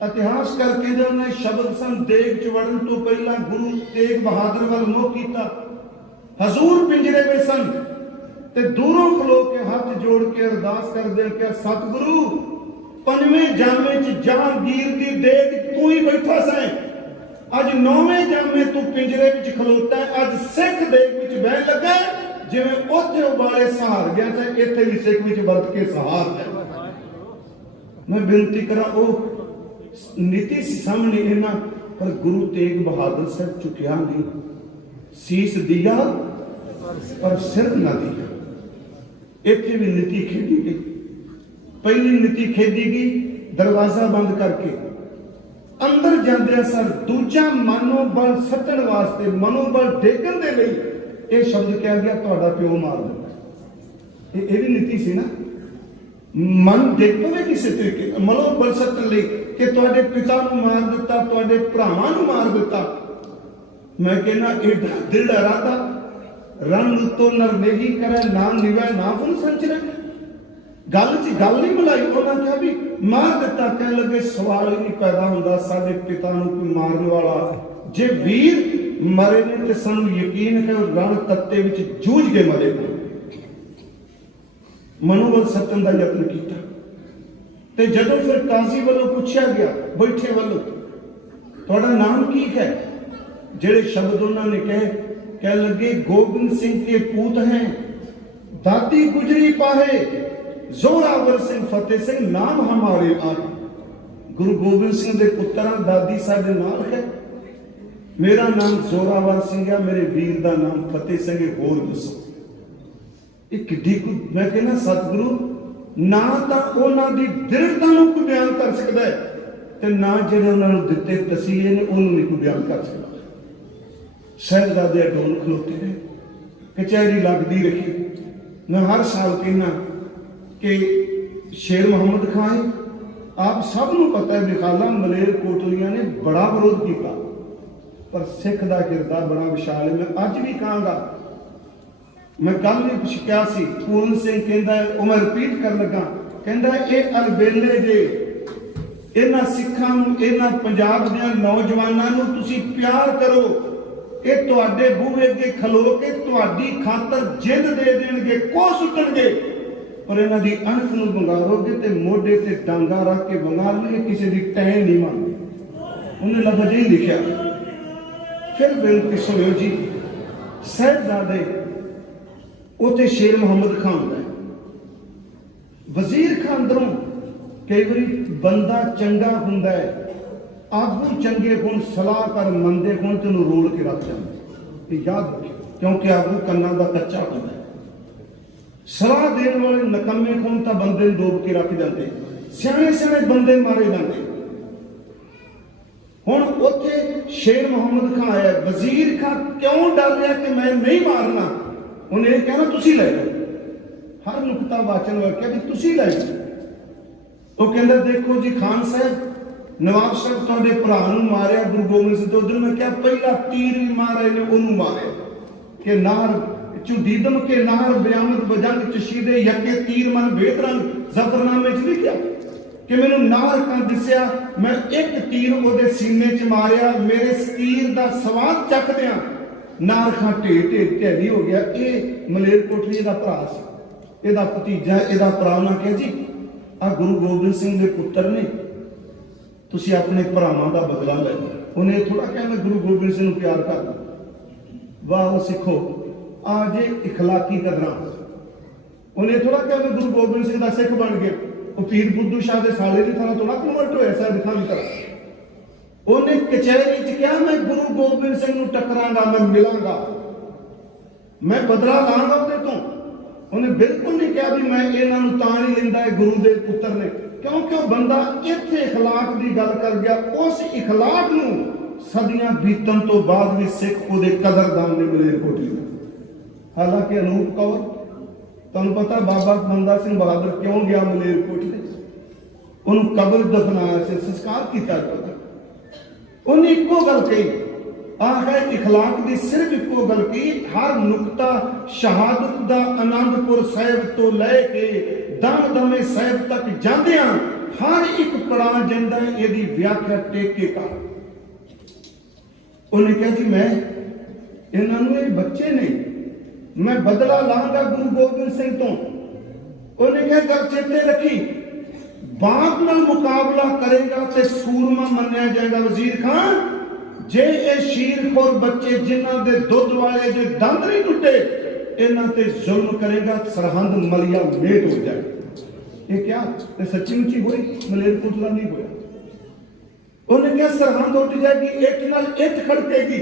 इतिहास करके जो उन्हें शब्द सन देग च वड़न तो पहला गुरु तेग बहादुर वाल मोह किया। हजूर पिंजरे में सन ते दूरों खलो के हाथ जोड़ के अरदास कर दे के सतगुरु पंजवें जामे च जहांगीर दी देग तू ही बैठा सै, अज 9वें जामे तू पिंजरे विच खलोता है, अज सिख देग विच बह लगा जिवें ओथे उबाले सहार गया था, इत्थे भी सिख विच वरत के सहार है। मैं बेनती करा ओ नीति सामने इन्हां, पर गुरु तेग बहादुर साहब चुकिया नहीं, शीस दिया पर सिर न दिया। इत्थे भी नीति खेदी गई। पहली नीति खेदी गई दरवाजा बंद करके, अंदर जांदे सर दूजा मनोबल सटण वास्ते, मनोबल डेगण दे लई ये शब्द कहा गया तुहाडा प्यो मार दिता। ये भी नीति सी ना, मन डेग पवे किसी तरीके, मनोबल सटण लई कि तुहाडे पिता नूं मार दिता, तुहाडे भरावां नूं मार दिता। मैं कहना एडा दिल इरादा रण तो नर नहीं करे, ना निवै ना फुल संचरे। गल च गल नहीं बुलाई, उन्होंने कहा भी मार दिता। कह लगे सवाल ही नहीं पैदा होता साडे पिता नूं कोई मारन वाला, जे वीर मरे ने ते सानू यकीन है रण तत्ते विच जूझ के मरे। मनोबल सतन का यत्न किया ते जदों फिर काजी वालों पूछा गया, बैठे वालों तुहाडा नाम की है, जेड़े शब्द उन्होंने कहे, कह लगे गोबिंद सिंह के पूत हैं, दाती गुजरी पाहे, जोरावर सिंह फतेह सिंह नाम हमारे आए। गुरु गोबिंद सिंह के पुत्र दादी साडे नाल है, मेरा नाम जोरावर सिंह है, मेरे वीर का नाम फतेह सिंह है, होर दसो। मैं कहना सतगुरु ना तो उन्होंने दृढ़ता को बयान कर सकता है, ते ना जिहड़े उन्होंने दिते तसीहे ने उन्होंने कोई बयान कर सकता। साहिबजादे अडोल खलोते रहे, कचहरी लगती रही। मैं हर साल कहना कि शेर मुहम्मद खान है, आप सब नूं पता है विखाला मलेरकोटलिया ने बड़ा विरोध किया, पर सिख का किरदा बड़ा विशाल है। मैं अज भी कहांगा, मैं कल भी शिकिया सी, पूर्ण सिंह कहता है, मैं रिपीट कर लगा, कहता ये अलबेले जे इन्हां सिखां नूं, इन्हां पंजाब दे नौजवानां नूं तुसीं प्यार करो, ये तुहाडे बूहे अगे खलो के तुहाडी खातर जिंद दे देणगे, कोह सुट्टणगे, पर इन्हां दी अणख नूं वंगारोगे ते मोढे ते डांगा रख के वंगारनगे, किसी दी टैन नहीं मारनी। उन्हें लफ्ज़ ही लिखिया। फिर बेनती सुनियो जी, साहिबजादे उत्थे शेर मुहम्मद खान है, वजीर खान अंदरों कई बारी बंदा चंगा हुंदा है, आगू चंगे हुण सलाह कर मंदे हुण तेनों रोल के रख जांदे, याद रखियो, क्योंकि आगू कन्ना दा कच्चा हुंदा है। सलाह देने वाले नकम्मे हुण तां बंदे नूं डोब के रख जांदे, सियाणे सियाणे बंदे मारे जांदे। हुण उत्थे शेर मुहम्मद खान आया, वजीर खान क्यों डर रहा कि मैं नहीं मारना, उन्हें कहना तुसी लै जाओ, हर नुकता वाचन वाक्या भी तुसी लै जाओ। वो कहता देखो जी खान साहब, नवाब साहब तुहाडे भरा नूं मारिया गुरु गोबिंद सिंह, उधर मैं क्या पहला तीर भी मारे ने उन्होंने मारे कि नार चुडीदम के नार बयामत बजंग चशीदे यके तीर मन बेदरंग, जफरनामे च लिखिया कि मैनू नार का दिसया, मैं एक तीर ओदे सीने च मारिया, मेरे तीर दा स्वाद चखदियां नार खां ढेर ढेर ढेरी हो गया। ये मलेरकोटली दा भरा सी, इहदा भतीजा, इहदा भरा ना कहा जी आ गुरु गोबिंद सिंह दे पुत्र ने, तुसी अपने भरावां दा बदला लै। उन्हें थोड़ा कहा मैं गुरु गोबिंद सिंह नूं प्यार करदा, वाह सिखो आ जे इखलाकी कदरां। उन्हें थोड़ा कहा मैं गुरु गोबिंद सिंह दा सिख बन गया, वो पीर बुद्धू शाह दे साले की तरह थोड़ा कन्वर्ट होया साहिब खान की तरह। उन्हें कचहरी च कहा मैं गुरु गोबिंद सिंह नूं टकरांगा, मैं मिलांगा, मैं बदला लांगा उहदे तों। उन्हें बिल्कुल नहीं कहा भी मैं इन्हां नूं तां नहीं लैंदा है गुरु दे पुत्र ने, क्योंकि वह बंदा इत्थे इखलाक की गल कर गया। उस इखलाक नूं सदियां बीतन तो बाद भी सिख उहदे कदरदान ने मलेरकोटली। हालांकि अनूप कौर, तुहानूं पता बाबा बंदा सिंह बहादुर क्यों गया मलेरकोटले, उन्होंने कबर दफनाया से संस्कार किया गया। उन्हें इको गल कही, आखिर इखलाक की सिर्फ इको गल की, हर नुकता शहादत दा आनंदपुर साहिब तो लैके दम दमे साहिब तक जांदियां हर एक पड़ा जांदा इहदी व्याख्या टेक के कर। उन्हें कहा जी मैं इन्हां नूं, ये बच्चे ने, मैं बदला लांगा गुरु गोबिंद सिंह तो। उन्हें कहा गल चेते रखी, बाप नाल मुकाबला करेगा ते सूरमा मन्निया जाएगा वजीर खान। जे ये शीरखोर बच्चे जिन्हां दे दुध वाले जे दंद नहीं टुटे, इन्हां ते जुल्म करेगा, सरहंद मलिया मेट हो जाए। ये क्या ते सच्ची मुची हुई, मलेरकोटला नहीं होया। उन्हें क्या सरहंद उठ जाएगी, इट नाल इट खड़केगी।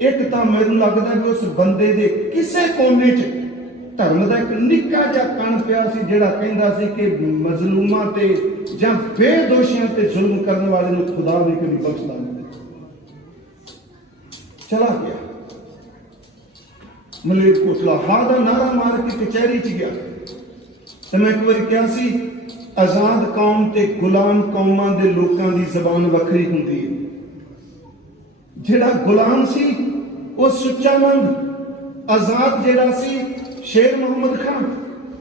एक तो मैनूं लगदा भी उस बंदे दे किसे कोने च धर्म का एक निक्का जिहा कण पिया सी, जिहड़ा कहंदा सी कि मजलूमां ते जां बेदोशियां ते जुल्म करने वाले नूं खुदा भी कभी बख्शदा नहीं। चला गया मलेरकोटला, हा दा नारा मार के कचहरी च गया। तो मैं एक बार कहा सी, आजाद कौम ते गुलाम कौमां दे लोकां दी जबान वखरी हुंदी है। जिहड़ा गुलाम सी वो सुच्चा मंद, आजाद जिहड़ा सी शेर मुहम्मद खान।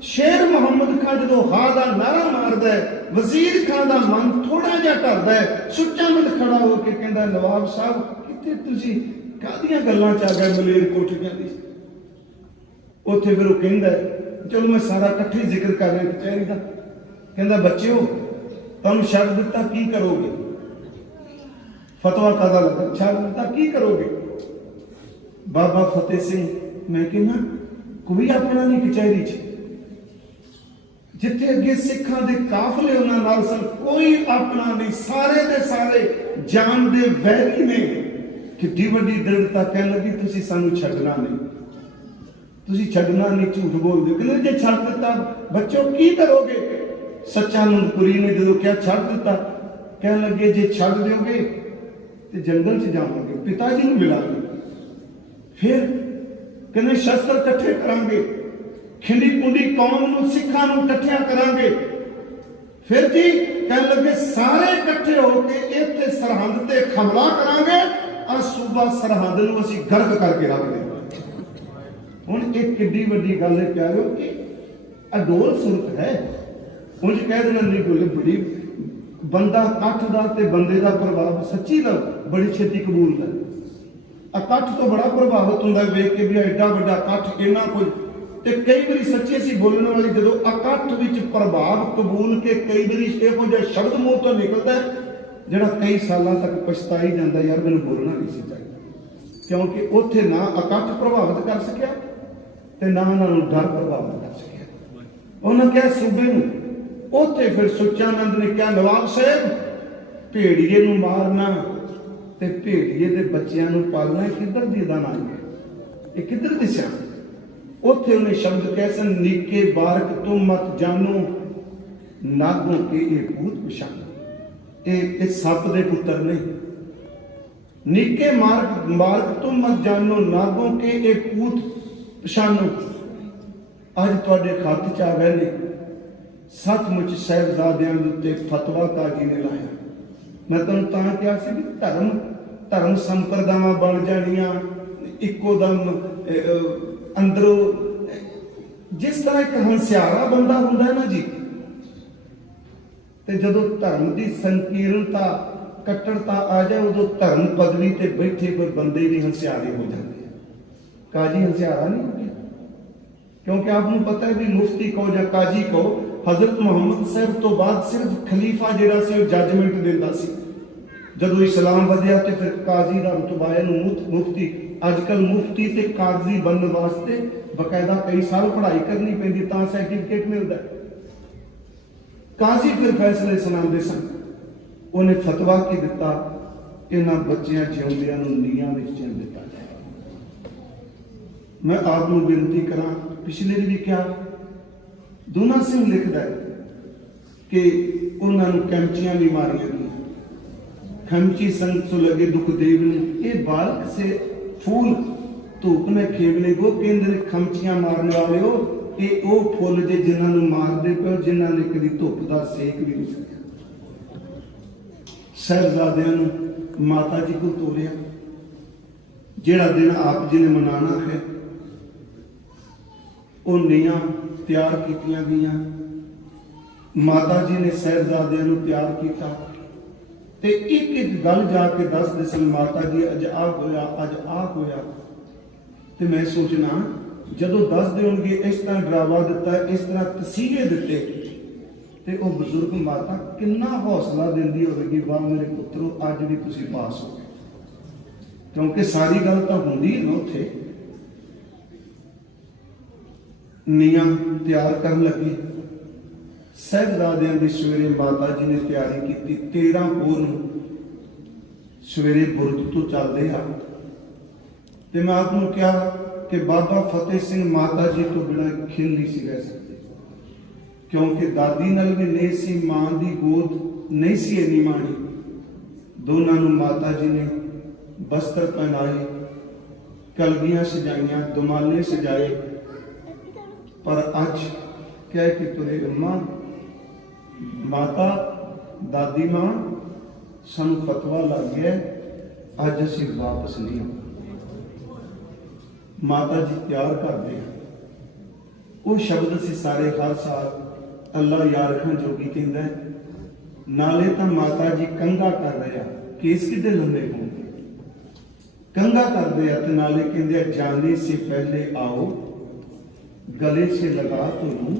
शेर मुहम्मद खान जो हा दा नारा मारदा है, वजीर खान दा मन थोड़ा जिहा डरदा है। सुच्चा मंद खड़ा होकर कहंदा नवाब साहब कित्थे तुसीं कादियां गल्लां च आ गए मलेरकोटलियां दी। उत्थे फिर वो कहंदा चलो मैं सारा इकट्ठे जिक्र कर रहा कचहरी का। कहंदा बच्चिओ तुहानूं छड्ड दित्ता की करोगे, फतवा कादा लगा, छड्ड दित्ता की करोगे। बाबा फतेह सिंह, मैं कहना कोई अपना नहीं कचहरी च, जिथे अगे सिखां दे काफले उन्हां नाल सन, कोई अपना नहीं, सारे दे सारे जान दे वैरी ने। किड्डी वड्डी दृढ़ता कह लगी तुसीं सानूं छड्डना नहीं, तुसीं छड्डना नहीं, झूठ बोलदे हो। कहंदे जे छड्ड दित्ता बच्चों की करोगे। सच्चा नंदपुरी ने जो क्या छड्ड दित्ता, कह लगे जे छड्ड दोगे तो जंगल च जावांगे, पिता जी नूं मिलांगे। फिर कहने शस्त्र इकट्ठे करांगे, खिंडी पुंडी कौम नूं सिखां नूं इकट्ठियां करांगे। फिर जी कहने लगे सारे इकट्ठे होके इत्थे सरहद ते हमला करांगे और सूबा सरहद नूं असीं गर्क करके रख देंगे। हुण एक किड्डी वड्डी गल है प्यारो कि अडोल सुरत है। उंज कह देना नहीं बोले बड़ी बंदा कट्ठ दा ते बंदे दा प्रभाव सच्ची दा बड़ी छेती कबूल है। इकट्ठ तो बड़ा प्रभावित होंदा वेख के भी एडा वड्डा इकट्ठ इन्ना कुछ ते कई बारी सच्ची असीं बोलने वाली जदों इकट्ठ विच प्रभाव कबूल के कई बारी इहो जिहा शब्द मूँह तो निकलदा जिहड़ा कई सालां तक पछताई जांदा यार मैनूं बोलना नहीं सी चाहीदा, क्योंकि उत्थे ना इकट्ठ प्रभावित कर सकिया ते ना उन्हां नूं डर प्रभावित कर सकिया। उन्हां कहा सूबे नूं उत्थे फिर सुच्चानंद ने कहा नवाब साहब भेड़िए नूं मारना ते भेड़िए दे बच्चियां नूं पालना किधर दी दा नाम है, ये किधर दिशा। उत्थे उन्हें शब्द कैसन नीके बारक तुम मत जानो नागों के ये भूत पिशान। ये सप दे पुत्र ने नीके बारक तुम मत जानो नागों के ये भूत पिशानो। अज तुहाडे खत च आ गए ने सचमुच साहिबजादियां दे उत्ते फतवा काजी ने लाया। मैं तुहानूं तां कहा सी भी धर्म संप्रदावां बन जाणियां इक्को दम अंदरों। जिस तरह एक हंसियारा बंदा हुंदा है ना जी, ते जदों धर्म की संकीर्णता कट्टरता आ जाए उदों धर्म पदवी ते बैठे कोई बंदे भी हंसियारे हो जाते हैं। काजी हंसियारा नहीं हो गया, क्योंकि आपको पता है भी मुफ्ती कहो या काजी कहो हजरत मुहम्मद साहब तो बाद सिर्फ खलीफा जिहड़ा सी जजमेंट दिंदा सी। जदों इस्लाम वधिया तो फिर काजी का रुतबा मुफ्ती। अजकल मुफ्ती ते काजी बनने वास्ते बकायदा कई साल पढ़ाई करनी पैंदी तां सर्टिफिकेट मिलता है। काजी फिर फैसले सुनाते सन। उन्हें फतवा की दिता इन्हां बच्चियां जिउंदियां नूं नीहां विच चिण दिता जाए। मैं आप नूं बेनती करा पिछले भी क्या दूना सिंह लिखता है कि उन्होंने कैंचियां भी मारिया गई। खमची संग सो लगे दुख देव ने ये बालक से फूल धूप ने खेवले गो केंद्र खमचियां मारने वाले हो ये वो फुल जे जिन्होंने मारते पे जिन्होंने कभी धुप का सेक भी नहीं सकिया। साहिबजादियां माता जी को तोड़िया जिहड़ा दिन आप जी ने मनाना है वो नीआं तैयार कीतियां गईयां। माता जी ने साहिबजादियां नूं तैयार किया ते एक एक गल जाके दसदे सन माता जी अज आ होया अज आ होया। ते मैं सोचना जदों दसदे होणगे इस तरह डरावा दिता इस तरह तसीहे दिते ते वो बजुर्ग माता कितना हौसला दिंदी होगी वाह मेरे पुत्रो अज भी तुसीं पास हो गए, क्योंकि सारी गल तो हुंदी है ना। उत्थे नीआं तैयार कर लगे साहिबजादियां दी सवेरे माता जी ने तैयारी की। 13 पोह नूं सवेरे बुरज तो चलते आ ते मैं आपको कहा कि बाबा फतेह सिंह माता जी तो बिना खिल नहीं सी रह सकते, क्योंकि दादी नाल भी नहीं सी मां दी गोद नहीं सी इन्नी माणी। दोनों नूं माता जी ने बस्तर पहनाए कलगियां सजाइयां दुमाले सजाए। पर अज कह के तुरे अम्मा माता दादी मां सानू फतवा लग गया अज असीं वापस नहीं आना। माता जी तैयार कर दे वो शब्द असीं सारे हर साल अल्लाह याद रखण जोगी कहंदा है। नाले तो माता जी कंघा कर रहे हैं केस किदे लंबे होंगे कंघा कर दे ते नाले कहंदे जाने से पहले आओ गले से लगा तो लूं,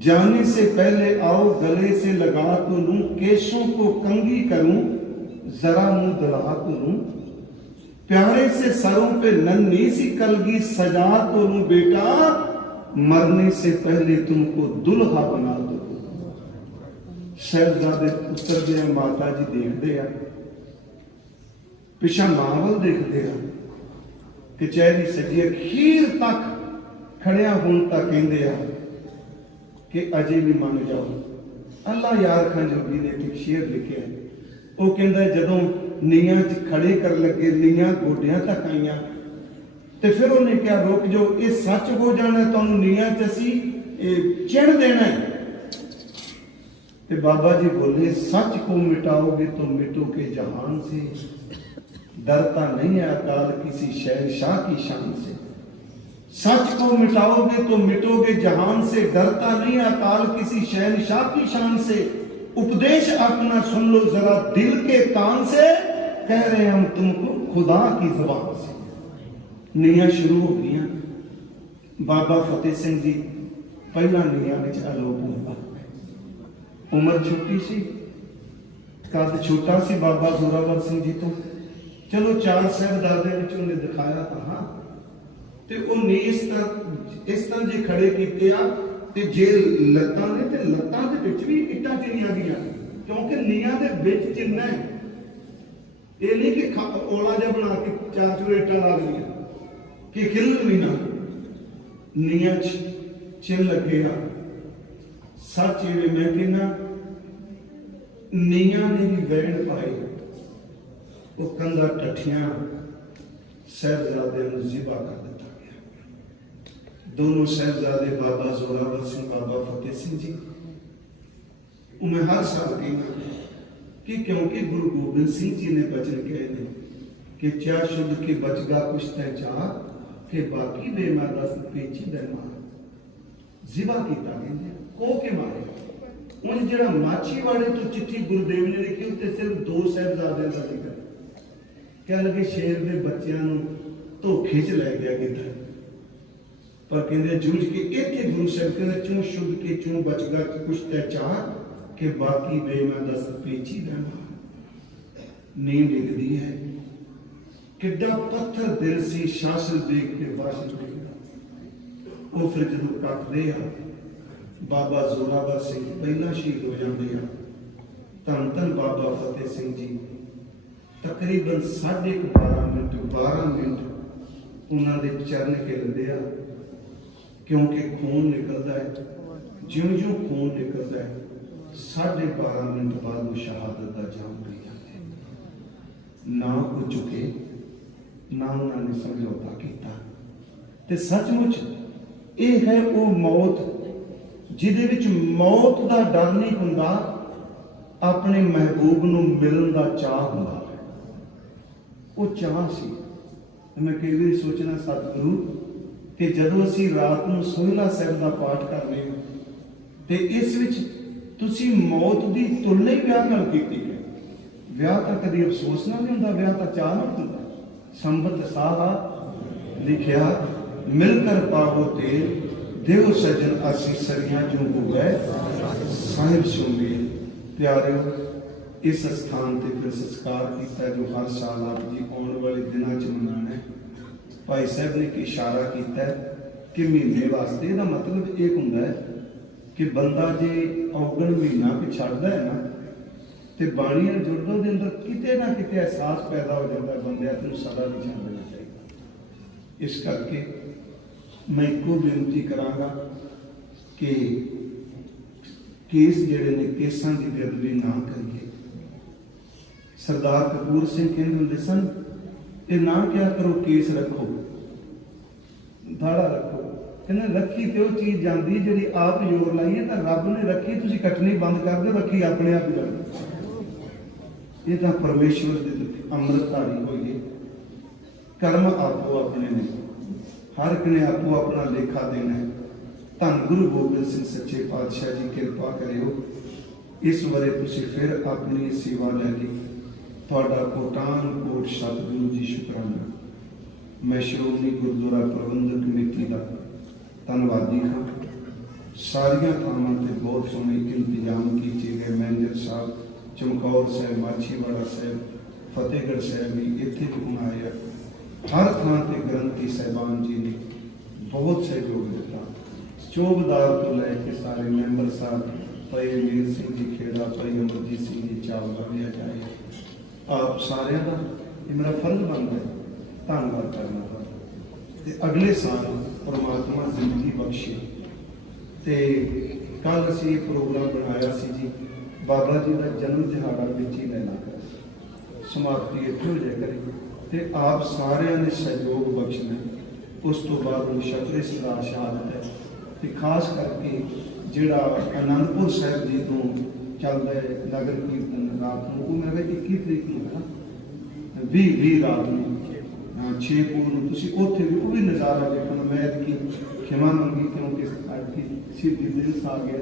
जाने से पहले आओ गले से लगा तो लूं, केशों को कंघी करूं जरा मुंह दला तो लूं, प्यारे से सरों पे नन्ही सी कलगी सजा तो लूं, बेटा मरने से पहले तुमको दुल्हा बना दो। शहजादे उतरते हैं, माता जी देखते हैं, पिछा मां वल देखते हैं, कचहरी सजी अखीर तक खड़िया होने तक कहते हैं कि अजे भी मन जाओ। अल्लाह यार खान जोगी ने एक शेर लिखे है, वो कहता है जदों ਨੀਆਂ 'ਚ ਖੜੇ ਕਰ ਲੱਗੇ, ਨੀਆਂ ਗੋਡਿਆਂ ਤੱਕ ਆਈਆਂ। ਤੇ ਫਿਰ ਉਹਨੇ ਕਿਹਾ ਰੁਕ ਜਾਓ, ਇਹ ਸੱਚ ਹੋ ਜਾਣਾ, ਤੁਹਾਨੂੰ ਨੀਆਂ 'ਚ ਅਸੀਂ ਚਿਣ ਦੇਣਾ है। ਤੇ बाबा जी बोले सच को मिटाओगे तो मिटोगे जहान से, डरता नहीं है अकाल किसी शहनशाह की शान से। सच को मिटाओगे तो मिटोगे जहान से, डरता नहीं है अकाल किसी शहनशाह की शान से। उपदेश अपना सुन लो जरा दिल के कान से, कह रहे हम तुमको खुदा की जुबान से। ਨੀਆਂ शुरू हो गई। बाबा फतेह सिंह जी पहला ਨੀਆਂ ਵਿੱਚ आलोक हुआ। उम्र छोटी सी, कद छोटा सी बाबा जोरावर सिंह जी तो। चलो 4 साहिबजादे विच उन्हें दिखाया तो हाँ, ते वो नीस इस तरह जे खड़े कीते आ, ते जे लत्तां ने ते लत्तां दे विच भी इट्टां चिनियां गईयां, क्योंकि नीआं दे विच चिन्ह है। ये नहीं कि ओला जिहा बना के 4 चुरेटां ला दियां कि खिलन भी ना, नीआं चिन्ह लगे आ। सच ये मैं कहना, नीआं ने भी वैण पाई, वो कंधा टठियां साहिबजादे नूं ज़िबा कर दिता गया। दोनों साहिबजादे बाबा जोरावर सिंह, बाबा फतेह सिंह जी। मैं हर साल कहना कि क्योंकि गुरु गोबिंद सिंह जी ने बचन कहे ने कि क्या शुद्ध के बचगा कुछ तय चाह के बाकी बेमादा पेची दरमा। जिबा किया गया, को के मारे। उन जरा माछीवाड़े तो चिट्ठी गुरुदेव ने लिखी, उत्ते सिर्फ 2 साहिबजादे का जिक्र। कह लगे शेर के बच्चों धोखे च लै गया किधर, पर कहते जूझ के इतने गुरु साहब कहते चूं शुद्ध के चूं बचगा कुछ तय चाह के बाकी बेमादा पेची दरमा। नींद लिखती है किड्डा पत्थर दिल सी, शासन देख के वाशन देखना। वो फिर जो कटते हैं, बाबा जोरावर सिंह पहला शहीद हो जाते हैं। धन धन बाबा फतेह सिंह जी तकरीबन 12.5 मिनट उन्होंने चरण हिलते हैं, क्योंकि खून निकलता है। ज्यों ज्यों खून निकलता है, 12.5 मिनट बाद वो शहादत का जाम ले जाते हैं। ना वो झुके, ना उन्होंने समझौता किया। ते सचमुच ये है वो मौत जिहदे विच मौत का डर नहीं हुंदा, अपने महबूब नूं मिलन का चाह हुंदा। वो चाह सी। मैं कई बार सोचना सतगुरु कि जदों असीं रात नूं सोहिला साहिब का पाठ करने ते इस विच तुसीं मौत की तुलना ही विआह नाल कीती है। विआह तां कदी अफसोस ना नहीं हुंदा, विआह तां चाह नाल हुंदा। संबत साहा लिखिया मिलकर पावो तेल, देव सजन असी सरियां जो हो गए साहिब सुमे। प्यारियो, इस स्थान ते फिर संस्कार किया जो हर साल आप जी आने वाले दिनों च मनाना है। भाई साहब ने एक इशारा किया कि महीने वास्ते इसका मतलब एक होंदा है कि बंदा जे औगण महीना भी छड्डदा है ना, ते बाणी नाल जुड़दा उहदे अंदर किते ना किते एहसास पैदा हो जाता है बंदे तैनूं सदा नहीं छड्ड देना चाहिए। इस करके मैं एको बेनती करांगा कि केस जिहड़े ने केसां की बेअदबी ना करिए। सरदार कपूर सिंह कहंदे हुंदे सन, ये ना क्या करो केस रखो, दाड़ा रखो। कहने रखी तो वो चीज़ जाती जी आप जोर लाइए तो रब ने रखी, तुसीं कटनी बंद कर दो, रखी अपने आप ही लगनी। ये तो परमेश्वर के अमृतधारी होइए। कर्म आपो अपने ने, हर एक ने आपो अपना लेखा देना है। धन गुरु गोबिंद सिंह सच्चे पातशाह जी कृपा करियो, इस बारे तुसीं फिर अपनी सेवा लैली। तुहाडा कोटान कोट सतगुरु जी शुकराना। मैं श्रोमणी गुरुद्वारा प्रबंधक कमेटी का धन्नवादी हाँ। सारिया थावां ते बहुत सोहने इंतजाम किए गए। मैनेजर साहब चमकौर साहब, माछीवाड़ा साहब, फतेहगढ़ साहब भी इत्थे घुमाए। हर थां ते ग्रंथी साहबान जी ने बहुत सहयोग दिता। चौबदार तो लैके सारे मैंबर साहब, भाई अमीर सिंह जी खेड़ा, भाई अमरजीत सिंह जी चावला भी आ जाए। आप सारे का ये मेरा फर्ज बनता है धन्यवाद करना का। ते अगले साल परमात्मा जिंदगी बख्शे। ते कल असीं प्रोग्राम बनाया सी जी, बाबा जी का जन्म दिहाड़ा विच ही लेना कर ਸਮਾਪਤੀ ਇੱਥੇ ਹੋ ਜਾਇਆ ਕਰੇ ਤੇ ਆਪ ਸਾਰਿਆਂ ਨੇ ਸਹਿਯੋਗ ਬਖਸ਼ਣਾ। ਉਸ ਤੋਂ ਬਾਅਦ ਉਹ ਸ਼ਤਰੇ ਸਲਾਹ ਸ਼ਹਾਦਤ ਹੈ ਤੇ ਖਾਸ ਕਰਕੇ ਜਿਹੜਾ ਅਨੰਦਪੁਰ ਸਾਹਿਬ ਜੀ ਤੋਂ ਚੱਲਦਾ ਹੈ ਨਗਰ ਕੀਰਤਨ ਰਾਤ ਨੂੰ, ਉਹ ਮੇਰੇ 21 ਤਰੀਕ ਨੂੰ ਹੈ ਨਾ, 20 ਰਾਤ ਨੂੰ 6 ਪੂਰ ਨੂੰ ਤੁਸੀਂ ਉੱਥੇ ਵੀ ਉਹ ਵੀ ਨਜ਼ਾਰਾ ਦੇਖਣਾ। ਮੈਂ ਕੀ ਖਿਮਾ ਮੰਗੀ ਕਿਉਂਕਿ ਅੱਜ ਸ਼ਹੀਦੀ ਦਿਵਸ ਆ ਗਿਆ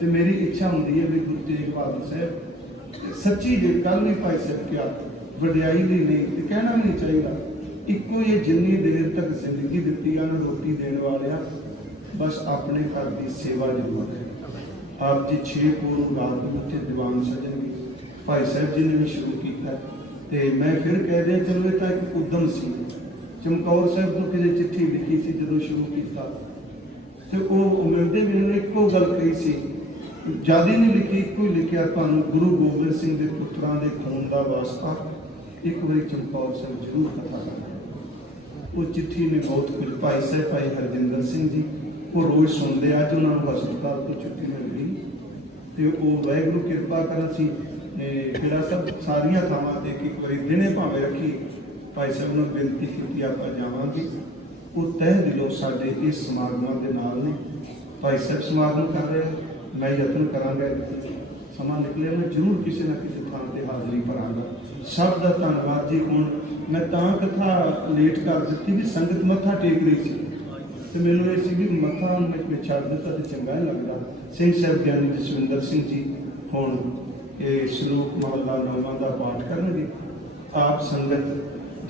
ਤੇ ਮੇਰੀ ਇੱਛਾ ਹੁੰਦੀ ਹੈ ਵੀ ਗੁਰੂ ਤੇਗ ਬਹਾਦਰ ਸਾਹਿਬ ਸੱਚੀ ਜੇ ਕੱਲ ਵੀ ਭਾਈ ਸਾਹਿਬ ਕਿਹਾ ਵਡਿਆਈ ਲਈ ਨਹੀਂ ਤੇ ਕਹਿਣਾ ਵੀ ਨਹੀਂ ਚਾਹੀਦਾ, ਇੱਕੋ ਹੀ ਜਿੰਨੀ ਦੇਰ ਤੱਕ ਜ਼ਿੰਦਗੀ ਦਿੱਤੀ ਆ ਨਾ ਰੋਟੀ ਦੇਣ ਵਾਲਿਆ ਬਸ ਆਪਣੇ ਘਰ ਦੀ ਸੇਵਾ ਜ਼ਰੂਰ ਹੈ। ਆਪ ਜੀ 6 ਪੂਰ ਨੂੰ ਰਾਤ ਨੂੰ ਉੱਥੇ ਦੀਵਾਨ ਸਜਣਗੇ, ਭਾਈ ਸਾਹਿਬ ਜੀ ਨੇ ਵੀ ਸ਼ੁਰੂ ਕੀਤਾ ਤੇ ਮੈਂ ਫਿਰ ਕਹਿ ਦਿਆਂ ਚਲੋ ਇਹ ਤਾਂ ਇੱਕ ਉਦਮ ਸੀ। ਚਮਕੌਰ ਸਾਹਿਬ ਤੋਂ ਕਿਸੇ ਚਿੱਠੀ ਲਿਖੀ ਸੀ ਜਦੋਂ ਸ਼ੁਰੂ ਕੀਤਾ ਤੇ ਉਹ ਮਿਲਦੇ ਵੀ ਉਹਨੇ ਇੱਕੋ ਗੱਲ ਕਹੀ ਸੀ, ਜਿਆਦਾ ਨਹੀਂ ਲਿਖੀ, ਇੱਕੋ ਹੀ ਲਿਖਿਆ ਤੁਹਾਨੂੰ ਗੁਰੂ ਗੋਬਿੰਦ ਸਿੰਘ ਦੇ ਪੁੱਤਰਾਂ ਦੇ ਖੂਨ ਦਾ ਵਾਸਤਾ ਇੱਕ ਵਾਰੀ ਚਮਕੌਰ ਸਾਹਿਬ ਜ਼ਰੂਰ ਕਥਾ ਕਰਨਾ। ਉਹ ਚਿੱਠੀ ਨੇ ਬਹੁਤ ਕੁਝ ਭਾਈ ਸਾਹਿਬ ਭਾਈ ਹਰਜਿੰਦਰ ਸਿੰਘ ਜੀ ਉਹ ਰੋਜ਼ ਸੁਣਦੇ, ਅੱਜ ਉਹਨਾਂ ਨੂੰ ਹਸਪਤਾਲ ਤੋਂ ਛੁੱਟੀ ਮਿਲ ਗਈ ਤੇ ਉਹ ਵਾਹਿਗੁਰੂ ਕਿਰਪਾ ਕਰਨ ਸੀ ਜਿਹੜਾ ਸਭ ਸਾਰੀਆਂ ਥਾਵਾਂ ਤੇ ਇੱਕ ਵਾਰੀ ਦਿਨੇ ਭਾਵੇਂ ਰੱਖੀ ਭਾਈ ਸਾਹਿਬ ਨੂੰ ਬੇਨਤੀ ਕੀਤੀ ਆਪਾਂ ਜਾਵਾਂਗੇ। ਉਹ ਤਹਿ ਦਿਲੋਂ ਸਾਡੇ ਇਸ ਸਮਾਗਮਾਂ ਦੇ ਨਾਲ ਨੇ। ਭਾਈ ਸਾਹਿਬ ਸਮਾਗਮ ਕਰ ਰਹੇ, ਮੈਂ ਯਤਨ ਕਰਾਂਗਾ ਸਮਾਂ ਨਿਕਲੇ ਮੈਂ ਜ਼ਰੂਰ ਕਿਸੇ ਨਾ ਕਿਸੇ ਥਾਂ ਤੇ ਹਾਜ਼ਰੀ ਭਰਾਂਗਾ। ਸਭ ਦਾ ਧੰਨਵਾਦ ਜੀ। ਹੁਣ ਮੈਂ ਤਾਂ ਕਥਾ ਲੇਟ ਕਰ ਦਿੱਤੀ ਵੀ ਸੰਗਤ ਮੱਥਾ ਟੇਕ ਰਹੀ ਸੀ ਤੇ ਮੈਨੂੰ ਇਹ ਸੀ ਵੀ ਮੱਥਾ ਮੈਂ ਛੱਡ ਦਿੱਤਾ ਤੇ ਚੰਗਾ ਨਹੀਂ ਲੱਗਦਾ। ਸਿੰਘ ਸਾਹਿਬ ਗਿਆਨੀ ਜਸਵਿੰਦਰ ਸਿੰਘ ਜੀ ਹੁਣ ਇਹ ਸ਼ਲੋਕ ਮਹਲਾ 9 ਦਾ ਪਾਠ ਕਰਨਗੇ। ਆਪ ਸੰਗਤ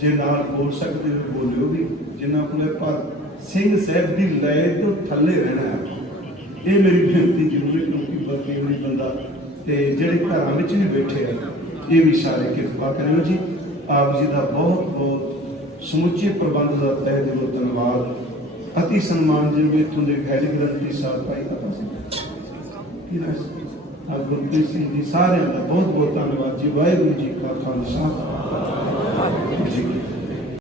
ਜੇ ਨਾਲ ਬੋਲ ਸਕਦੇ ਹੋ ਬੋਲਿਓ ਵੀ, ਜਿਨ੍ਹਾਂ ਕੋਲੇ ਪਰ ਸਿੰਘ ਸਾਹਿਬ ਦੀ ਲੈ ਤੋਂ ਥੱਲੇ ਰਹਿਣਾ ਹੈ। ਇਹ ਮੇਰੀ ਬੇਨਤੀ ਜ਼ਰੂਰ ਹੈ ਕਿਉਂਕਿ ਬਲਕਿ ਨਹੀਂ ਬੰਦਾ ਤੇ ਜਿਹੜੇ ਘਰਾਂ ਵਿੱਚ ਵੀ ਬੈਠੇ ਆ ਇਹ ਵੀ ਸਾਰੇ ਕਿਰਪਾ ਕਰਿਓ ਜੀ। ਆਪ ਜੀ ਦਾ ਬਹੁਤ ਬਹੁਤ ਸਮੁੱਚੇ ਪ੍ਰਬੰਧ ਦਾ ਤਹਿ ਦਿਲੋਂ ਧੰਨਵਾਦ। ਅਤੀ ਸਨਮਾਨਯੋਗ ਇੱਥੋਂ ਦੇ ਹੈਡ ਗ੍ਰੰਥੀ ਸਾਹਿਬ ਭਾਈ ਪਤਾ ਸੀ ਗੁਰਪ੍ਰੀਤ ਸਿੰਘ ਜੀ, ਸਾਰਿਆਂ ਦਾ ਬਹੁਤ ਬਹੁਤ ਧੰਨਵਾਦ ਜੀ। ਵਾਹਿਗੁਰੂ ਜੀ ਕਾ ਖਾਲਸਾ ਵਾਹਿਗੁਰੂ ਜੀ ਕੀ ਫਤਿਹ।